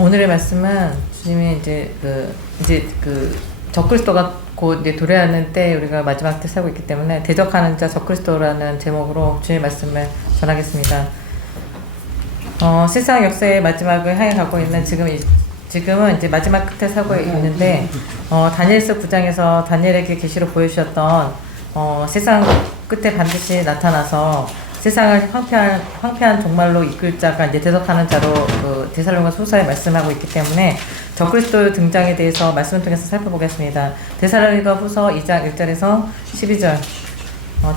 오늘의 말씀은 주님이 이제 적그리스도가 곧 이제 도래하는 때 우리가 마지막 때 살고 있기 때문에 대적하는 자 적그리스도라는 제목으로 주님의 말씀을 전하겠습니다. 세상 역사의 마지막을 향해 가고 있는 지금은 이제 마지막 끝에 살고 있는데 다니엘서 9장에서 다니엘에게 계시로 보여주셨던 세상 끝에 반드시 나타나서 세상을 황폐한 종말로 이끌 자가 이제 대적하는 자로 그 데살로니가 소서에 말씀하고 있기 때문에 적그리스도 등장에 대해서 말씀을 통해서 살펴보겠습니다. 데살로니가 후서 2장 1절에서 12절.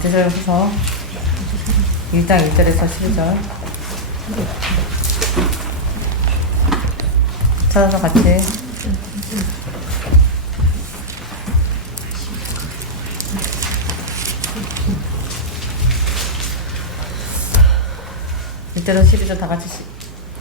데살로니가 후서 1장 1절에서 12절. 찾아서 같이. 이때로 12절 다 같이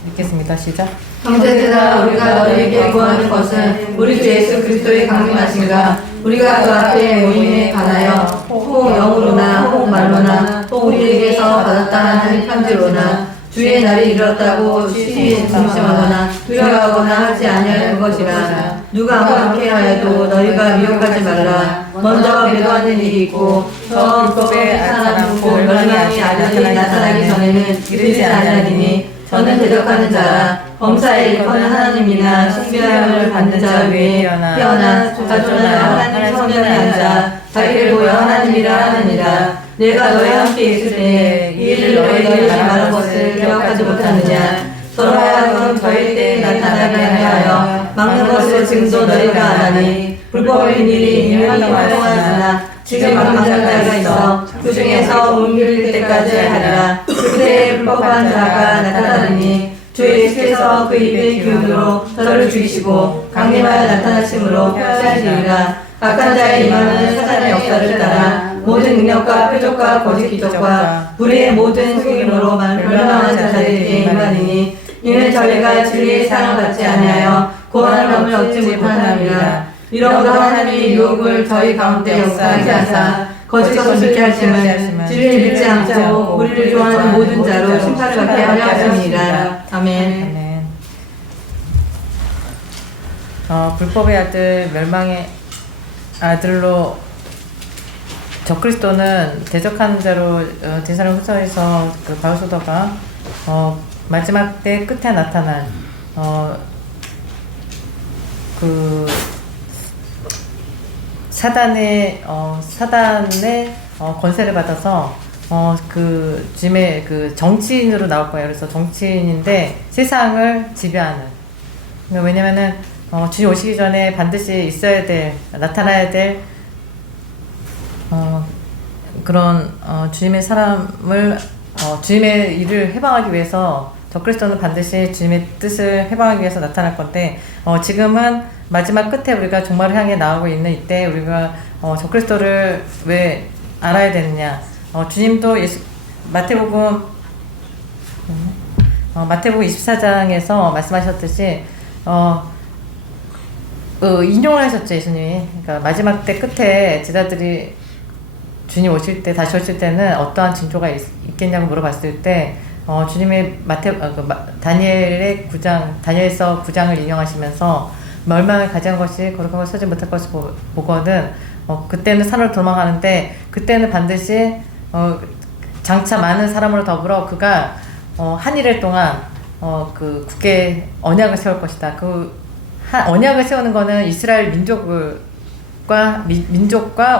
읽겠습니다. 시작. 형제들아, 우리가 너희에게 구하는 것은 우리 주 예수 그리스도의 강림하신가. 우리가 그 앞에 모임에 관하여 혹 영으로나 혹 말로나 혹 우리에게서 받았다 하는 편지로나 주의 날이 이르렀다고 시시히 중심하거나 두려워하거나 하지 아니할 것이라. 누가 아무렇게 하여도 너희가 미혹하지 말라. 먼저 배도하는 일이 있고 저 불법의 사람고 멸망이 아들이 나타나기 전에는 이르지 아니하리니 저는 대적하는 자라. 범사에 일컫는 하나님이나 신비함을 받는 자 위에 태어나 자존하여 하나님 성전에 앉아 자기를 보여 하나님이라 하느니라. 내가 너희와 함께 있을 때 이 일을 너희에게 말한 것을 기억하지 못하느냐. 저로 하여금 저희 때에 나타나게 하여 막는 것을 지금도 너희가 안하니 불법인 일이 이미 활동하였으나 지금 막는 자가 있어 그 중에서 옮길 때까지 하리라. 그때 불법한 자가 나타나느니 주 예수께서 그 입의 기운으로 저를 죽이시고 강림하여 나타나심으로 펴시리라. 악한 자의 임하는 사단의 역사를 따라 모든 능력과 표적과 거짓 기적과 불의의 모든 속임으로 멸망한 자들에게 임하리니 이는 저희가 진리의 사랑을 받지 아니하여 고난을 얻지 못하느니라. 이러므로 하나님이 유혹을 저희 가운데 역사하게 하사 거짓 것을 믿게 하심은 진리를 믿지 않고 우리를 좋아하는 모든 자로 심판을 받게 하려 하십니다. 아멘. 불법의 아들, 멸망의 아들로 적그리스도는 대적하는 자로 데살로니가 후서에서 그 바울사도가 마지막 때 끝에 나타난 그 사단의 권세를 받아서 그 주님의 그 정치인으로 나올 거예요. 그래서 정치인인데 세상을 지배하는. 왜냐면은 주님 오시기 전에 반드시 있어야 될, 나타나야 될 그런 주님의 사람을 주님의 일을 해방하기 위해서 적그리스도는 반드시 주님의 뜻을 해방하기 위해서 나타날 건데 지금은 마지막 끝에 우리가 종말을 향해 나아가고 있는 이때 우리가 적그리스도를 왜 알아야 되느냐. 주님도 마태복음 24장에서 말씀하셨듯이 인용을 하셨죠, 예수님이. 그러니까 마지막 때 끝에 제자들이 주님 오실 때, 다시 오실 때는 어떠한 징조가 있겠냐고 물어봤을 때 주님의 다니엘의 9장, 다니엘서 9장을 인용하시면서 멸망을 가져간 것이 거룩한 것을 서지 못할 것을 보거든. 그때는 산으로 도망가는데 그때는 반드시 장차 많은 사람으로 더불어 그가 한 일일 동안 그 굳게 언약을 세울 것이다. 언약을 세우는 거는 이스라엘 민족과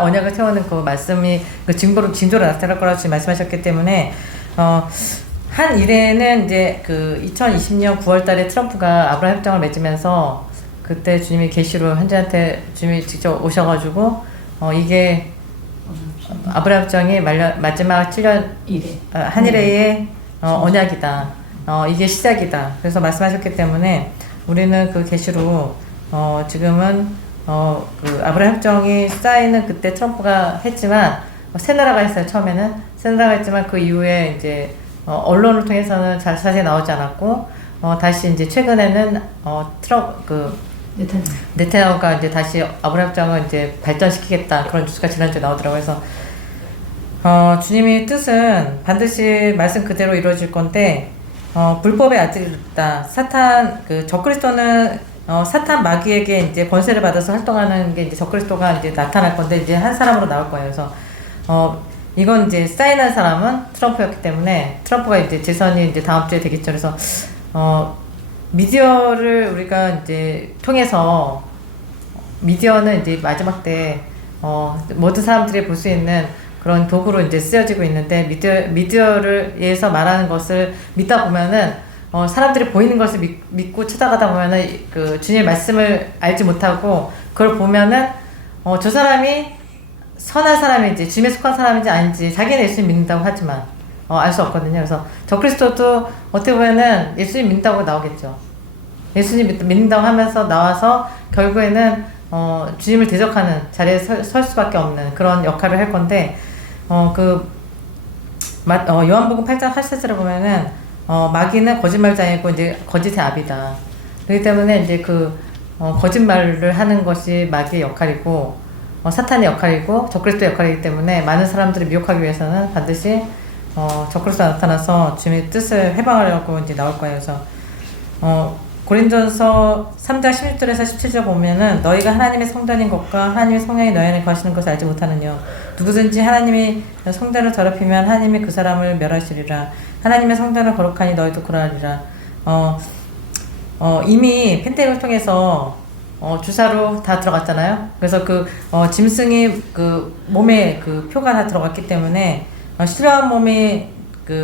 언약을 세우는 그 말씀이 그 징조로 나타날 거라고 지금 말씀하셨기 때문에 한 일에는 이제 그 2020년 9월달에 트럼프가 아브라함 협정을 맺으면서 그때 주님이 계시로 현재한테 주님이 직접 오셔가지고 이게 아브라함 협정이 마지막 7년 한 일의 언약이다. 이게 시작이다. 그래서 말씀하셨기 때문에 우리는 그 계시로 지금은 그 아브라함 협정이 쌓이는 그때 트럼프가 했지만 새 나라가 했어요. 처음에는 새 나라가 했지만 그 이후에 이제 언론을 통해서는 잘 자세히 나오지 않았고 다시 이제 최근에는 네타냐후가 이제 다시 아브라함 협정을 이제 발전시키겠다 그런 뉴스가 지난주에 나오더라고요. 그래서 주님의 뜻은 반드시 말씀 그대로 이루어질 건데 불법의 아들이다. 사탄 그 적그리스도는 사탄 마귀에게 이제 권세를 받아서 활동하는 게 이제 적그리스도가 이제 나타날 건데 이제 한 사람으로 나올 거예요. 그래서 이건 이제 사인한 사람은 트럼프였기 때문에 트럼프가 이제 재선이 이제 다음 주에 되겠죠. 그래서 미디어를 우리가 이제 통해서 미디어는 이제 마지막 때 모든 사람들이 볼 수 있는 그런 도구로 이제 쓰여지고 있는데 미디어를 위해서 말하는 것을 믿다 보면은 사람들이 보이는 것을 믿고 찾아가다 보면은 그 주님의 말씀을 알지 못하고 그걸 보면은 저 사람이 선한 사람인지 주님에 속한 사람인지 아닌지 자기는 예수님 믿는다고 하지만 알 수 없거든요. 그래서 적그리스도도 어떻게 보면은 예수님 믿는다고 나오겠죠. 예수님 믿는다고 하면서 나와서 결국에는 주님을 대적하는 자리에 설 수밖에 없는 그런 역할을 할 건데 요한복음 8장 8절에 보면은 마귀는 거짓말장이고 이제 거짓의 아비다. 그렇기 때문에 이제 거짓말을 하는 것이 마귀의 역할이고 사탄의 역할이고 적그리스도의 역할이기 때문에 많은 사람들을 미혹하기 위해서는 반드시 적그리스도가 나타나서 주님의 뜻을 해방하려고 이제 나올 거예요. 그래서 고린도전서 3장 16절에서 17절 보면은 너희가 하나님의 성전인 것과 하나님의 성령이 너희 안에 거하시는 것을 알지 못하느냐. 누구든지 하나님이 성전을 더럽히면 하나님이 그 사람을 멸하시리라. 하나님의 성전을 거룩하니 너희도 그러하리라. 이미 팬데믹을 통해서 주사로 다 들어갔잖아요. 그래서 짐승이 몸에 표가 다 들어갔기 때문에 신령한 몸이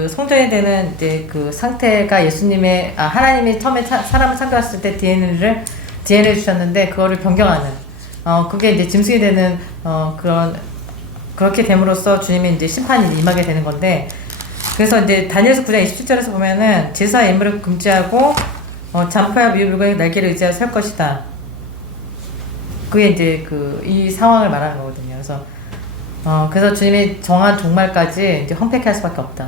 성전이 되는 이제 상태가 예수님의 하나님이 처음에 사람을 창조했을 때 DNA를 주셨는데 그거를 변경하는 그게 이제 짐승이 되는 그렇게 됨으로써 주님의 이제 심판이 임하게 되는 건데 그래서 이제 다니엘서 9장 27절에서 보면은 제사 예물을 금지하고 잔포와 미울물과 날개를 의지하여 설 것이다. 그게 이제 이 상황을 말하는 거거든요. 그래서 주님이 정한 종말까지 이제 험패케 할 수밖에 없다.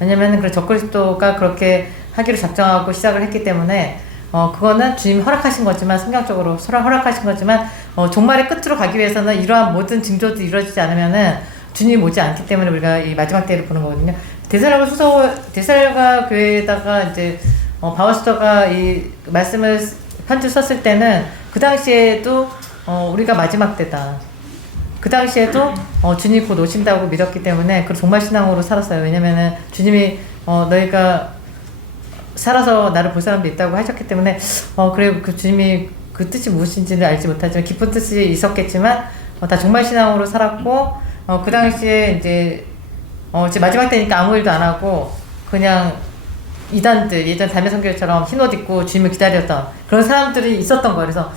왜냐면은 적그리스도가 그렇게 하기로 작정하고 시작을 했기 때문에 그거는 주님이 허락하신 거지만 성경적으로 허락하신 거지만 종말의 끝으로 가기 위해서는 이러한 모든 징조도 이루어지지 않으면은 주님이 오지 않기 때문에 우리가 이 마지막 때를 보는 거거든요. 데살로가 교회에다가 이제 바울스터가 이 말씀을 편지 썼을 때는 그 당시에도 우리가 마지막 때다. 그 당시에도 주님이 곧 오신다고 믿었기 때문에 그 종말 신앙으로 살았어요. 왜냐면은 주님이 너희가 살아서 나를 볼 사람도 있다고 하셨기 때문에 그래 주님이 그 뜻이 무엇인지는 알지 못하지만 깊은 뜻이 있었겠지만 다 종말 신앙으로 살았고 그 당시에 이제 마지막 때니까 아무 일도 안 하고 그냥 이단들 예전 담임 선교처럼 흰 옷 입고 주님을 기다렸던 그런 사람들이 있었던 거예요. 그래서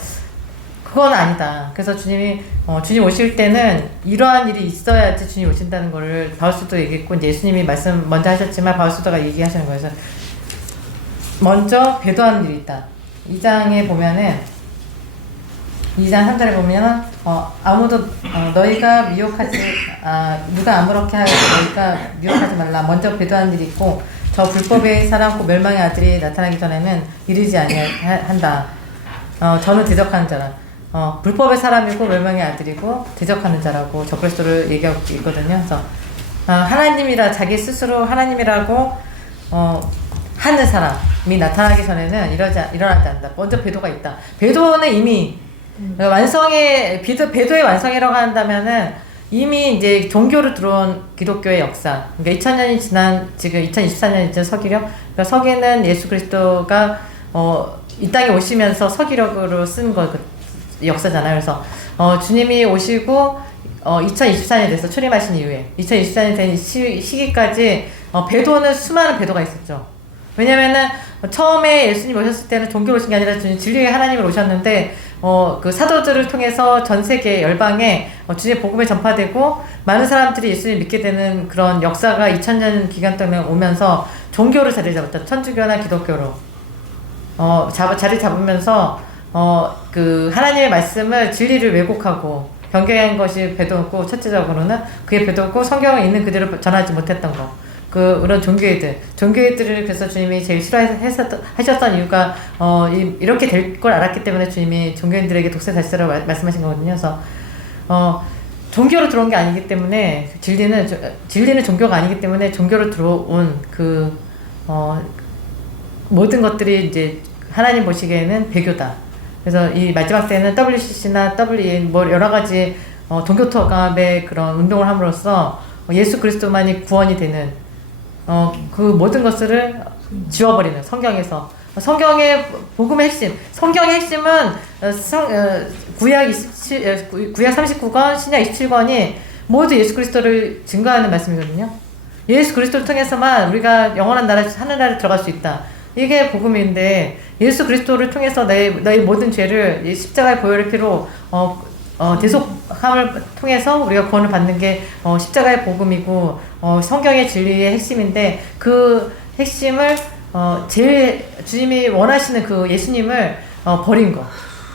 그건 아니다. 그래서 주님 오실 때는 이러한 일이 있어야지 주님 오신다는 거를 바울스도 얘기했고 이제 예수님이 말씀 먼저 하셨지만 바울스도가 얘기하시는 거예요. 그래서 먼저 배도하는 일이 있다. 2장에 보면은 2장 3절에 보면은 아무도 너희가 미혹하지 누가 아무렇게 하여 너희가 미혹하지 말라. 먼저 배도하는 일이 있고 저 불법의 사람 곧 멸망의 아들이 나타나기 전에는 이르지 아니한다. 저는 대적하는 자라. 불법의 사람이고 멸망의 아들이고 대적하는 자라고 적그리스도를 얘기하고 있거든요. 그래서 하나님이라 자기 스스로 하나님이라고 하는 사람이 나타나기 전에는 일어나지 않는다. 먼저 배도가 있다. 배도는 이미 배도의 완성이라고 한다면은 이미 이제 종교로 들어온 기독교의 역사. 그러니까 2000년이 지난 지금 2024년이죠. 서기력. 그러니까 서기는 예수 그리스도가 이 땅에 오시면서 서기력으로 쓴 역사잖아요. 그래서 주님이 오시고 2024년이 돼서 출임하신 이후에 2024년이 된 시기까지 배도는 수많은 배도가 있었죠. 왜냐면은 처음에 예수님 오셨을 때는 종교로 오신 게 아니라 주님 진리의 하나님으로 오셨는데 그 사도들을 통해서 전 세계 열방에 주님의 복음이 전파되고 많은 사람들이 예수님 믿게 되는 그런 역사가 2000년 기간 동안 오면서 종교로 자리 잡았죠. 천주교나 기독교로 자리 잡으면서 그 하나님의 말씀을 진리를 왜곡하고 변경한 것이 배도고 첫째적으로는 그게 배도고 성경에 있는 그대로 전하지 못했던 거. 그런 종교회들을 그래서 주님이 제일 싫어하셨던 이유가 이렇게 될 걸 알았기 때문에 주님이 종교인들에게 독세사시라고 말씀하신 거거든요. 그래서 종교로 들어온 게 아니기 때문에 진리는 종교가 아니기 때문에 종교로 들어온 모든 것들이 이제 하나님 보시기에는 배교다. 그래서 이 마지막 때는 WCC나 WEN 뭐 여러 가지 동교통합의 그런 운동을 함으로써 예수 그리스도만이 구원이 되는 그 모든 것을 지워버리는 성경의 복음의 핵심, 성경의 핵심은 구약 39권, 신약 27권이 모두 예수 그리스도를 증거하는 말씀이거든요. 예수 그리스도를 통해서만 우리가 영원한 나라, 하늘나라에 들어갈 수 있다. 이게 복음인데 예수 그리스도를 통해서 너의 모든 죄를 십자가의 보혈의 피로 대속함을 통해서 우리가 구원을 받는 게 십자가의 복음이고 성경의 진리의 핵심인데 그 핵심을 제일 주님이 원하시는 그 예수님을 버린 거.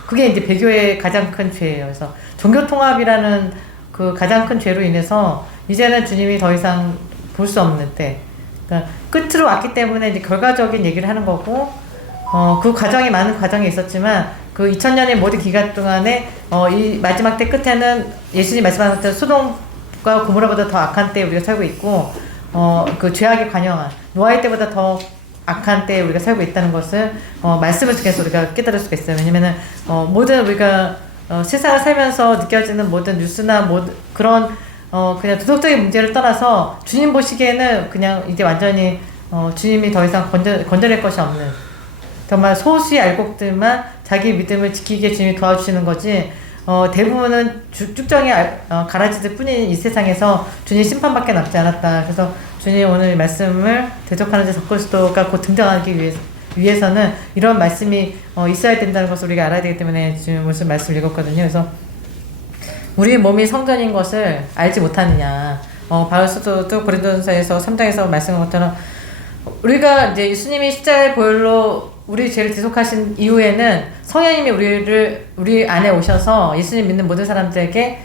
그게 이제 배교의 가장 큰 죄예요. 그래서 종교통합이라는 그 가장 큰 죄로 인해서 이제는 주님이 더 이상 볼 수 없는 때. 그러니까 끝으로 왔기 때문에 이제 결과적인 얘기를 하는 거고, 그 과정이 많은 과정이 있었지만, 그 2000년의 모든 기간 동안에, 이 마지막 때 끝에는 예수님 말씀하신 것처럼 소돔과 고모라보다 더 악한 때에 우리가 살고 있고, 그 죄악에 관영한, 노아의 때보다 더 악한 때에 우리가 살고 있다는 것을, 말씀을 통해서 우리가 깨달을 수가 있어요. 왜냐면은, 모든 우리가, 세상을 살면서 느껴지는 모든 뉴스나 그런, 그냥 도덕적인 문제를 떠나서 주님 보시기에는 그냥 이제 완전히 주님이 더 이상 건져낼 것이 없는 정말 소수의 알곡들만 자기 믿음을 지키게 주님이 도와주시는 거지 대부분은 쭉정이 가라지들 뿐인 이 세상에서 주님 심판밖에 남지 않았다. 그래서 주님 오늘 말씀을 대적하는 자 적그리스도가 곧 등장하기 위해서는 이런 말씀이 있어야 된다는 것을 우리가 알아야 되기 때문에 지금 무슨 말씀을 읽었거든요. 그래서 우리 몸이 성전인 것을 알지 못하느냐. 바울 사도도 고린도전서에서 3장에서 말씀한 것처럼 우리가 이제 예수님이 십자가의 보혈로 우리 죄를 대속하신 이후에는 성령님이 우리 안에 오셔서 예수님 믿는 모든 사람들에게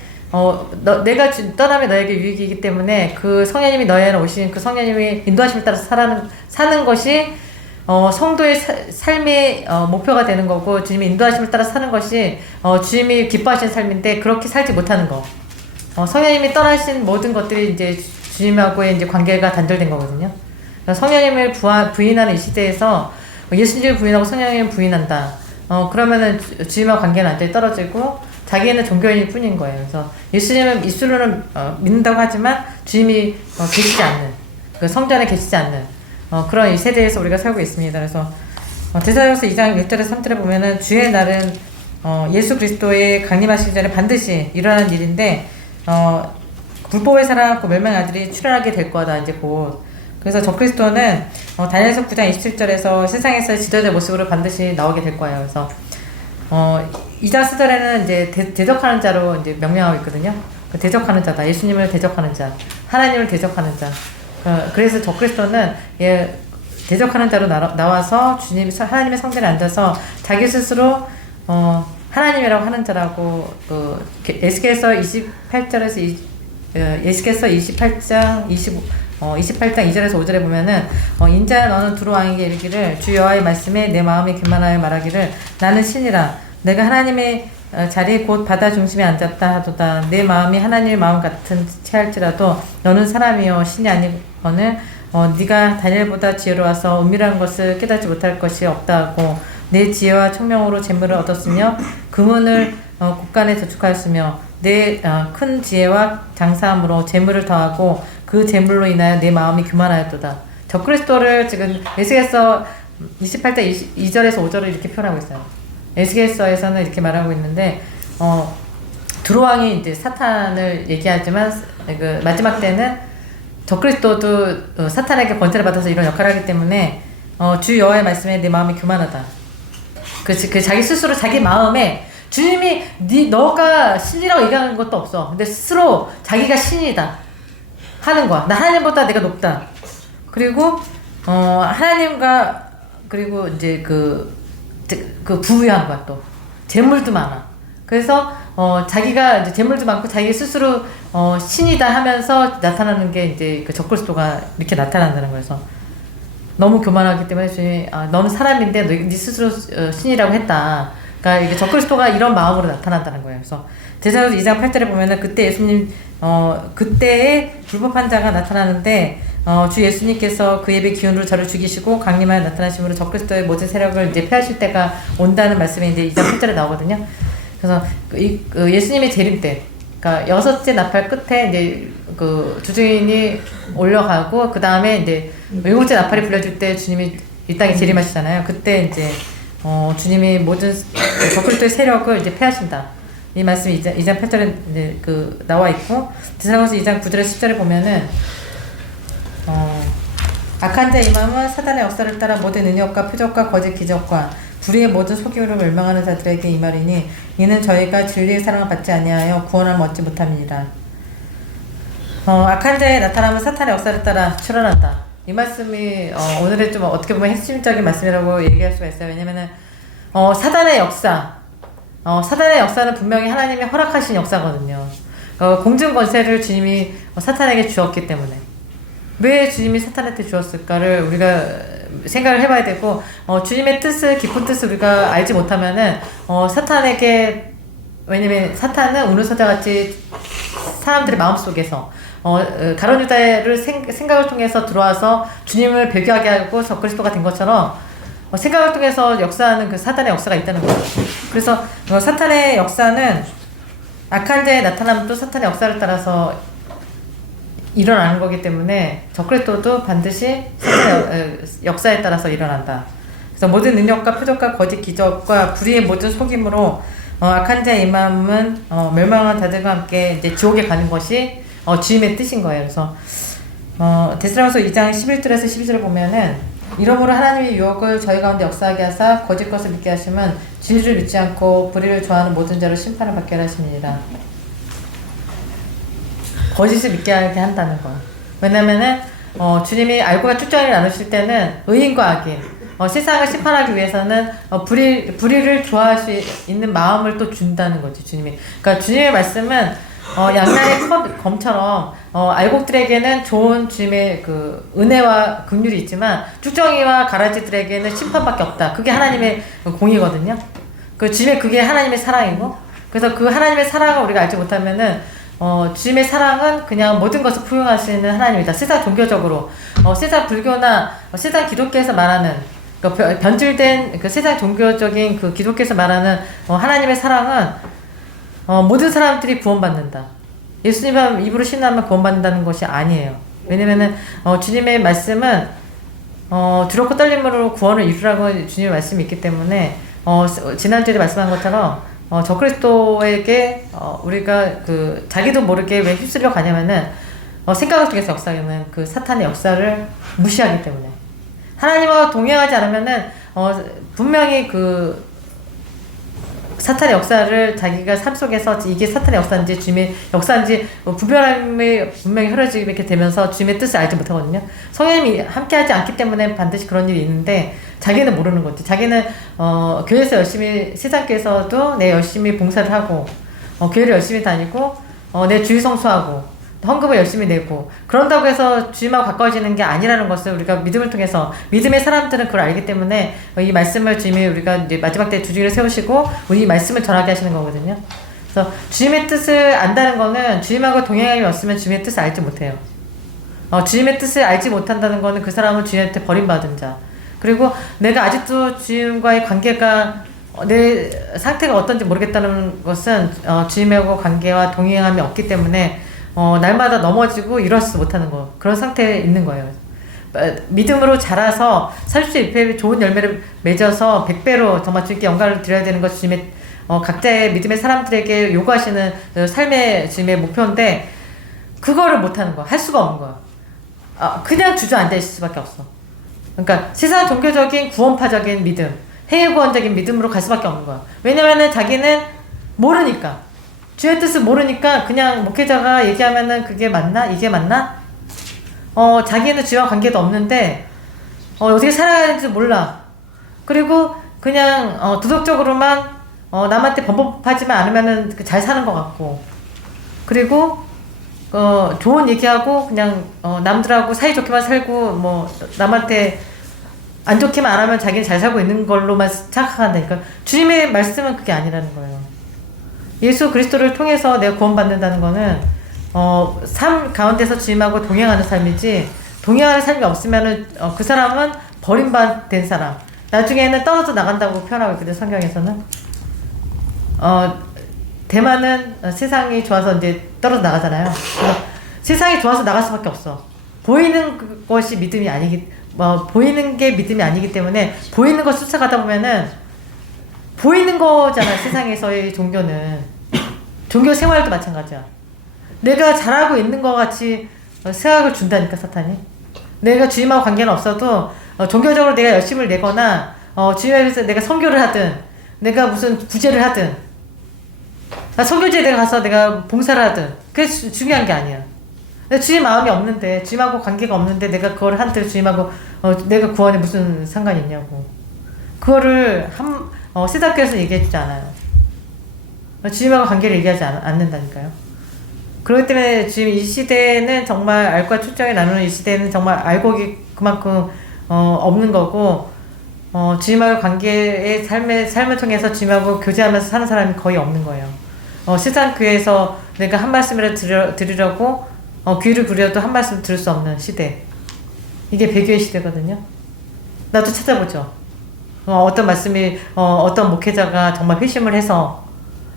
내가 떠나면 너에게 유익이기 때문에 그 성령님이 너희 안에 오신 그 성령님이 인도하심을 따라서 사는 것이 성도의 삶의 목표가 되는 거고 주님의 인도하심을 따라 사는 것이 주님이 기뻐하시는 삶인데 그렇게 살지 못하는 거. 성령님이 떠나신 모든 것들이 이제 주님하고의 이제 관계가 단절된 거거든요. 성령님을 부인하는 이 시대에서 예수님을 부인하고 성령님을 부인한다. 그러면은 주님과 관계는 완전히 떨어지고 자기는 종교인일 뿐인 거예요. 그래서 예수님은 입술로는 믿는다고 하지만 주님이 계시지 않는 그 성전에 계시지 않는 그런 이 세대에서 우리가 살고 있습니다. 그래서 데살로니가서 2장 1절에서 3절에 보면은 주의 날은 예수 그리스도의 강림하시기 전에 반드시 일어나는 일인데 불법의 사랑하고 멸망의 아들이 출현하게 될 거다. 이제 곧 그래서 적그리스도는 다니엘서 9장 27절에서 세상에서 지도자의 모습으로 반드시 나오게 될 거예요. 그래서 2장 4절에는 이제 대적하는 자로 이제 명명하고 있거든요. 그 대적하는 자다. 예수님을 대적하는 자, 하나님을 대적하는 자. 그래서 적그리스도는 대적하는 자로 나와서 하나님의 성전에 앉아서 자기 스스로 하나님이라고 하는 자라고 에스겔서 28절에서 에스겔서 28장 2절에서 5절에 보면은 인자는 너는 두루 왕에게 이르기를 주 여호와의 말씀에 내 마음이 교만하여 말하기를 나는 신이라 내가 하나님의 자리에 곧 바다 중심에 앉았다 하도다. 내 마음이 하나님의 마음 같은 체할지라도 너는 사람이요 신이 아니거늘 네가 다니엘보다 지혜로워서 은밀한 것을 깨닫지 못할 것이 없다 하고 내 지혜와 총명으로 재물을 얻었으며 금은을 곳간에 저축하였으며 내 큰 지혜와 장사함으로 재물을 더하고 그 재물로 인하여 내 마음이 교만하였도다. 적그리스도를 지금 에스겔서 28장 2절에서 5절을 이렇게 표현하고 있어요. 에스겔서에서는 이렇게 말하고 있는데 두루왕이 이제 사탄을 얘기하지만 그 마지막 때는 적그리스도도 사탄에게 권세를 받아서 이런 역할을 하기 때문에 주 여호와의 말씀에 내 마음이 교만하다. 그 자기 스스로 자기 마음에 주님이 너가 신이라고 얘기하는 것도 없어. 근데 스스로 자기가 신이다 하는 거야. 나 하나님보다 내가 높다. 그리고 하나님과 그리고 이제 그 부유한 거야. 또 재물도 많아. 그래서 자기가 이제 재물도 많고 자기 스스로 신이다 하면서 나타나는 게 이제 그 적그리스도가 이렇게 나타난다는 거여서 너무 교만하기 때문에 주님이 너는 사람인데 네 스스로 신이라고 했다. 그러니까 이게 적그리스도가 이런 마음으로 나타난다는 거예요. 그래서 데살로니가서 2장 8절에 보면은 그때 예수님 그때의 불법한 자가 나타나는데 주 예수님께서 그 예배 기운으로 저를 죽이시고 강림하여 나타나심으로 적그리스도의 모든 세력을 이제 폐하실 때가 온다는 말씀이 이제 2장 8절에 나오거든요. 그래서 예수님의 재림 때, 그러니까 6째 나팔 끝에 이제 그 주주인이 올려가고 그 다음에 이제 7째 나팔이 불려질 때 주님이 이 땅에 재림하시잖아요. 그때 이제 주님이 모든 적그리스도의 세력을 이제 폐하신다. 이 말씀이 2장 8절에 이제 나와 있고, 데살로니가서 2장 9절에 10절에 보면은 악한 자의 임함은 사단의 역사를 따라 모든 능력과 표적과 거짓 기적과 불의의 모든 속임으로 멸망하는 자들에게 임하리니 이는 저희가 진리의 사랑을 받지 아니하여 구원함을 얻지 못함이니라. 악한 자의 나타남은 사탄의 역사를 따라 출현한다. 이 말씀이 오늘의 좀 어떻게 보면 핵심적인 말씀이라고 얘기할 수가 있어요. 왜냐면은 사단의 역사는 분명히 하나님이 허락하신 역사거든요. 공중 권세를 주님이 사탄에게 주었기 때문에. 왜 주님이 사탄한테 주었을까를 우리가 생각을 해봐야 되고, 주님의 뜻을, 깊은 뜻을 우리가 알지 못하면은 사탄에게, 왜냐면 사탄은 우는 사자같이 사람들의 마음속에서 가룟 유다를 생각을 통해서 들어와서 주님을 배교하게 하고 적그리스도가 된 것처럼 생각을 통해서 역사하는 그 사탄의 역사가 있다는 거예요. 그래서 사탄의 역사는 악한 자의 나타남도 사탄의 역사를 따라서 일어나는 거기 때문에 적그리스도도 반드시 사탄의 역사에 따라서 일어난다. 그래서 모든 능력과 표적과 거짓 기적과 불의의 모든 속임으로 악한 자의 임함은 멸망한 자들과 함께 이제 지옥에 가는 것이 주님의 뜻인 거예요. 그래서 데살로니가서 2장 11절에서 12절을 보면은 이러므로 하나님의 유혹을 저희 가운데 역사하게 하사 거짓 것을 믿게 하시면 진리를 믿지 않고 불의를 좋아하는 모든 자를 심판을 받게 하십니다. 거짓을 믿게 하게 한다는 거. 왜냐면은 주님이 알고가 축정을 나누실 때는 의인과 악인, 세상을 심판하기 위해서는 불의를 좋아할 수 있는 마음을 또 준다는 거지, 주님이. 그러니까 주님의 말씀은 양날의 검처럼 알곡들에게는 좋은 주님의 그 은혜와 긍휼이 있지만 쭉정이와 가라지들에게는 심판밖에 없다. 그게 하나님의 공이거든요. 그 주님의 그게 하나님의 사랑이고, 그래서 그 하나님의 사랑을 우리가 알지 못하면은 주님의 사랑은 그냥 모든 것을 포용하시는 하나님이다. 세상 종교적으로 세상 불교나 세상 기독교에서 말하는 변질된 그 세상 종교적인 그 기독교에서 말하는 하나님의 사랑은 모든 사람들이 구원받는다. 예수님 입으로 신하면 구원받는다는 것이 아니에요. 왜냐면은 주님의 말씀은 두렵고 떨림으로 구원을 이루라고 주님의 말씀이 있기 때문에 지난주에 말씀한 것처럼 적그리스도에게 우리가 그 자기도 모르게 왜 휩쓸려 가냐면은 생각을 통해서 역사하는 그 사탄의 역사를 무시하기 때문에. 하나님과 동행하지 않으면은 분명히 그 사탄의 역사를 자기가 삶 속에서 이게 사탄의 역사인지 주님의 역사인지 구별함이 분명히 흐려지게 이렇게 되면서 주님의 뜻을 알지 못하거든요. 성령님이 함께하지 않기 때문에 반드시 그런 일이 있는데 자기는 모르는 거지. 자기는 교회에서 열심히, 세상교회에서도 내 열심히 봉사를 하고 교회를 열심히 다니고 내 주일 성수하고 헌금을 열심히 내고 그런다고 해서 주님하고 가까워지는 게 아니라는 것을 우리가 믿음을 통해서, 믿음의 사람들은 그걸 알기 때문에 이 말씀을 주님이 우리가 이제 마지막 때 주중에 세우시고 우리 말씀을 전하게 하시는 거거든요. 그래서 주님의 뜻을 안다는 거는 주님하고 동행함이 없으면 주님의 뜻을 알지 못해요. 주님의 뜻을 알지 못한다는 거는 그 사람은 주님한테 버림받은 자. 그리고 내가 아직도 주님과의 관계가 내 상태가 어떤지 모르겠다는 것은 주님하고 관계와 동행함이 없기 때문에 날마다 넘어지고 일어서지 못하는 거, 그런 상태에 있는 거예요. 믿음으로 자라서 30일 좋은 열매를 맺어서 100배로 정말 주님께 영광을 드려야 되는 것이 주님의 각자의 믿음의 사람들에게 요구하시는 삶의 주님의 목표인데 그거를 못하는 거야. 할 수가 없는 거야. 그냥 주저앉아 있을 수밖에 없어. 그러니까 세상 종교적인 구원파적인 믿음, 행위구원적인 믿음으로 갈 수밖에 없는 거야. 왜냐면은 자기는 모르니까, 주의 뜻을 모르니까 그냥 목회자가 얘기하면은 그게 맞나? 이게 맞나? 자기는 주와 관계도 없는데 어떻게 살아야 하는지 몰라. 그리고 그냥 도덕적으로만 남한테 범법하지만 않으면은 잘 사는 것 같고, 그리고 좋은 얘기하고 그냥 남들하고 사이좋게만 살고 뭐 남한테 안 좋게만 안 하면 자기는 잘 살고 있는 걸로만 착각한다니까. 주님의 말씀은 그게 아니라는 거예요. 예수 그리스도를 통해서 내가 구원받는다는 거는 삶 가운데서 주님하고 동행하는 삶이지 동의하는 삶이 없으면은 그 사람은 버림받은 사람. 나중에는 떨어져 나간다고 표현하고 있거든요. 성경에서는. 대만은 세상이 좋아서 이제 떨어져 나가잖아요. 세상이 좋아서 나갈 수밖에 없어. 보이는 것이 믿음이 아니기, 보이는 게 믿음이 아니기 때문에 보이는 거 쫓아가다 보면은 보이는 거잖아. 세상에서의 종교는. 종교 생활도 마찬가지야. 내가 잘하고 있는 것 같이 생각을 준다니까, 사탄이. 내가 주님하고 관계는 없어도 종교적으로 내가 열심을 내거나 주님에 대해서 내가 선교를 하든 내가 무슨 구제를 하든 선교지에 내가 가서 내가 봉사를 하든 그게 중요한 게 아니야. 내가 주님 마음이 없는데 주님하고 관계가 없는데 내가 그걸 한들 주님하고 내가 구원에 무슨 상관이 있냐고. 그거를 세상교회에서 얘기해주지 않아요. 주님하고 관계를 얘기하지 않는다니까요. 그렇기 때문에 지금 이 시대는 정말 알과 축적이 나누는 이 시대는 정말 알곡이 그만큼 없는 거고 주님하고 관계의 삶을 통해서 주님하고 교제하면서 사는 사람이 거의 없는 거예요. 세상 교회에서 내가 한 말씀이라도 들으려고 귀를 부려도 한 말씀 들을 수 없는 시대. 이게 배교의 시대거든요. 나도 찾아보죠. 어떤 말씀이 어떤 목회자가 정말 회심을 해서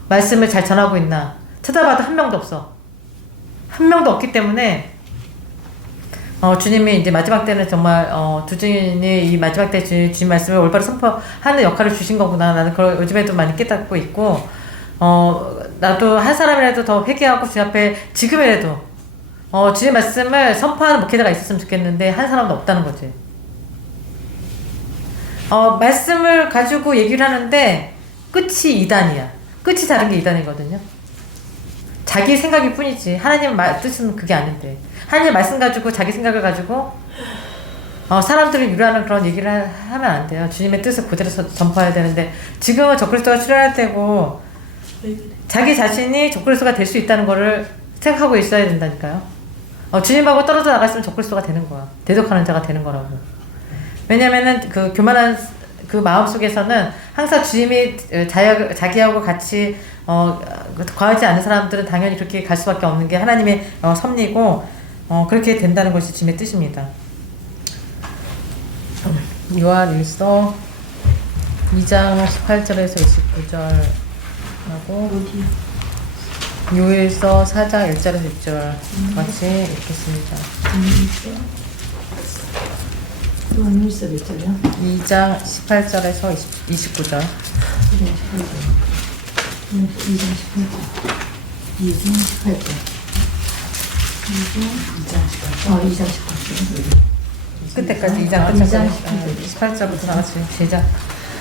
말씀을 잘 전하고 있나 찾아봐도 한 명도 없어. 한 명도 없기 때문에 주님이 이제 마지막 때는 정말 두준이 이 마지막 때 주님 말씀을 올바로 선포하는 역할을 주신 거구나. 나는 그걸 요즘에도 많이 깨닫고 있고 나도 한 사람이라도 더 회개하고 주님 앞에 지금이라도 주님 말씀을 선포하는 목회자가 있었으면 좋겠는데 한 사람도 없다는 거지. 말씀을 가지고 얘기를 하는데 끝이 이단이야. 끝이 다른 게 이단이거든요. 자기 생각일 뿐이지 하나님 뜻은 그게 아닌데 하나님 말씀 가지고 자기 생각을 가지고 사람들을 유료하는 그런 얘기를 하면 안 돼요. 주님의 뜻을 그대로 전파해야 되는데 지금은 적그리스도가 출현할 때고 자기 자신이 적그리스도가 될 수 있다는 거를 생각하고 있어야 된다니까요. 주님하고 떨어져 나갔으면 적그리스도가 되는 거야. 대적하는 자가 되는 거라고. 왜냐면은 그 교만한 그 마음 속에서는 항상 주님이 자기하고 같이 과하지 않은 사람들은 당연히 그렇게 갈 수밖에 없는 게 하나님의 섭리고 그렇게 된다는 것이 주님의 뜻입니다. 요한일서 2장 18절에서 29절 하고 요일서 4장 1절에서 6절 같이 읽겠습니다. 요한일서 몇 절이요? 2장 18절에서 29절. 2장 18절. 2장 18절. 끝에까지 2장 끝까지 18절부터 나같이 시작.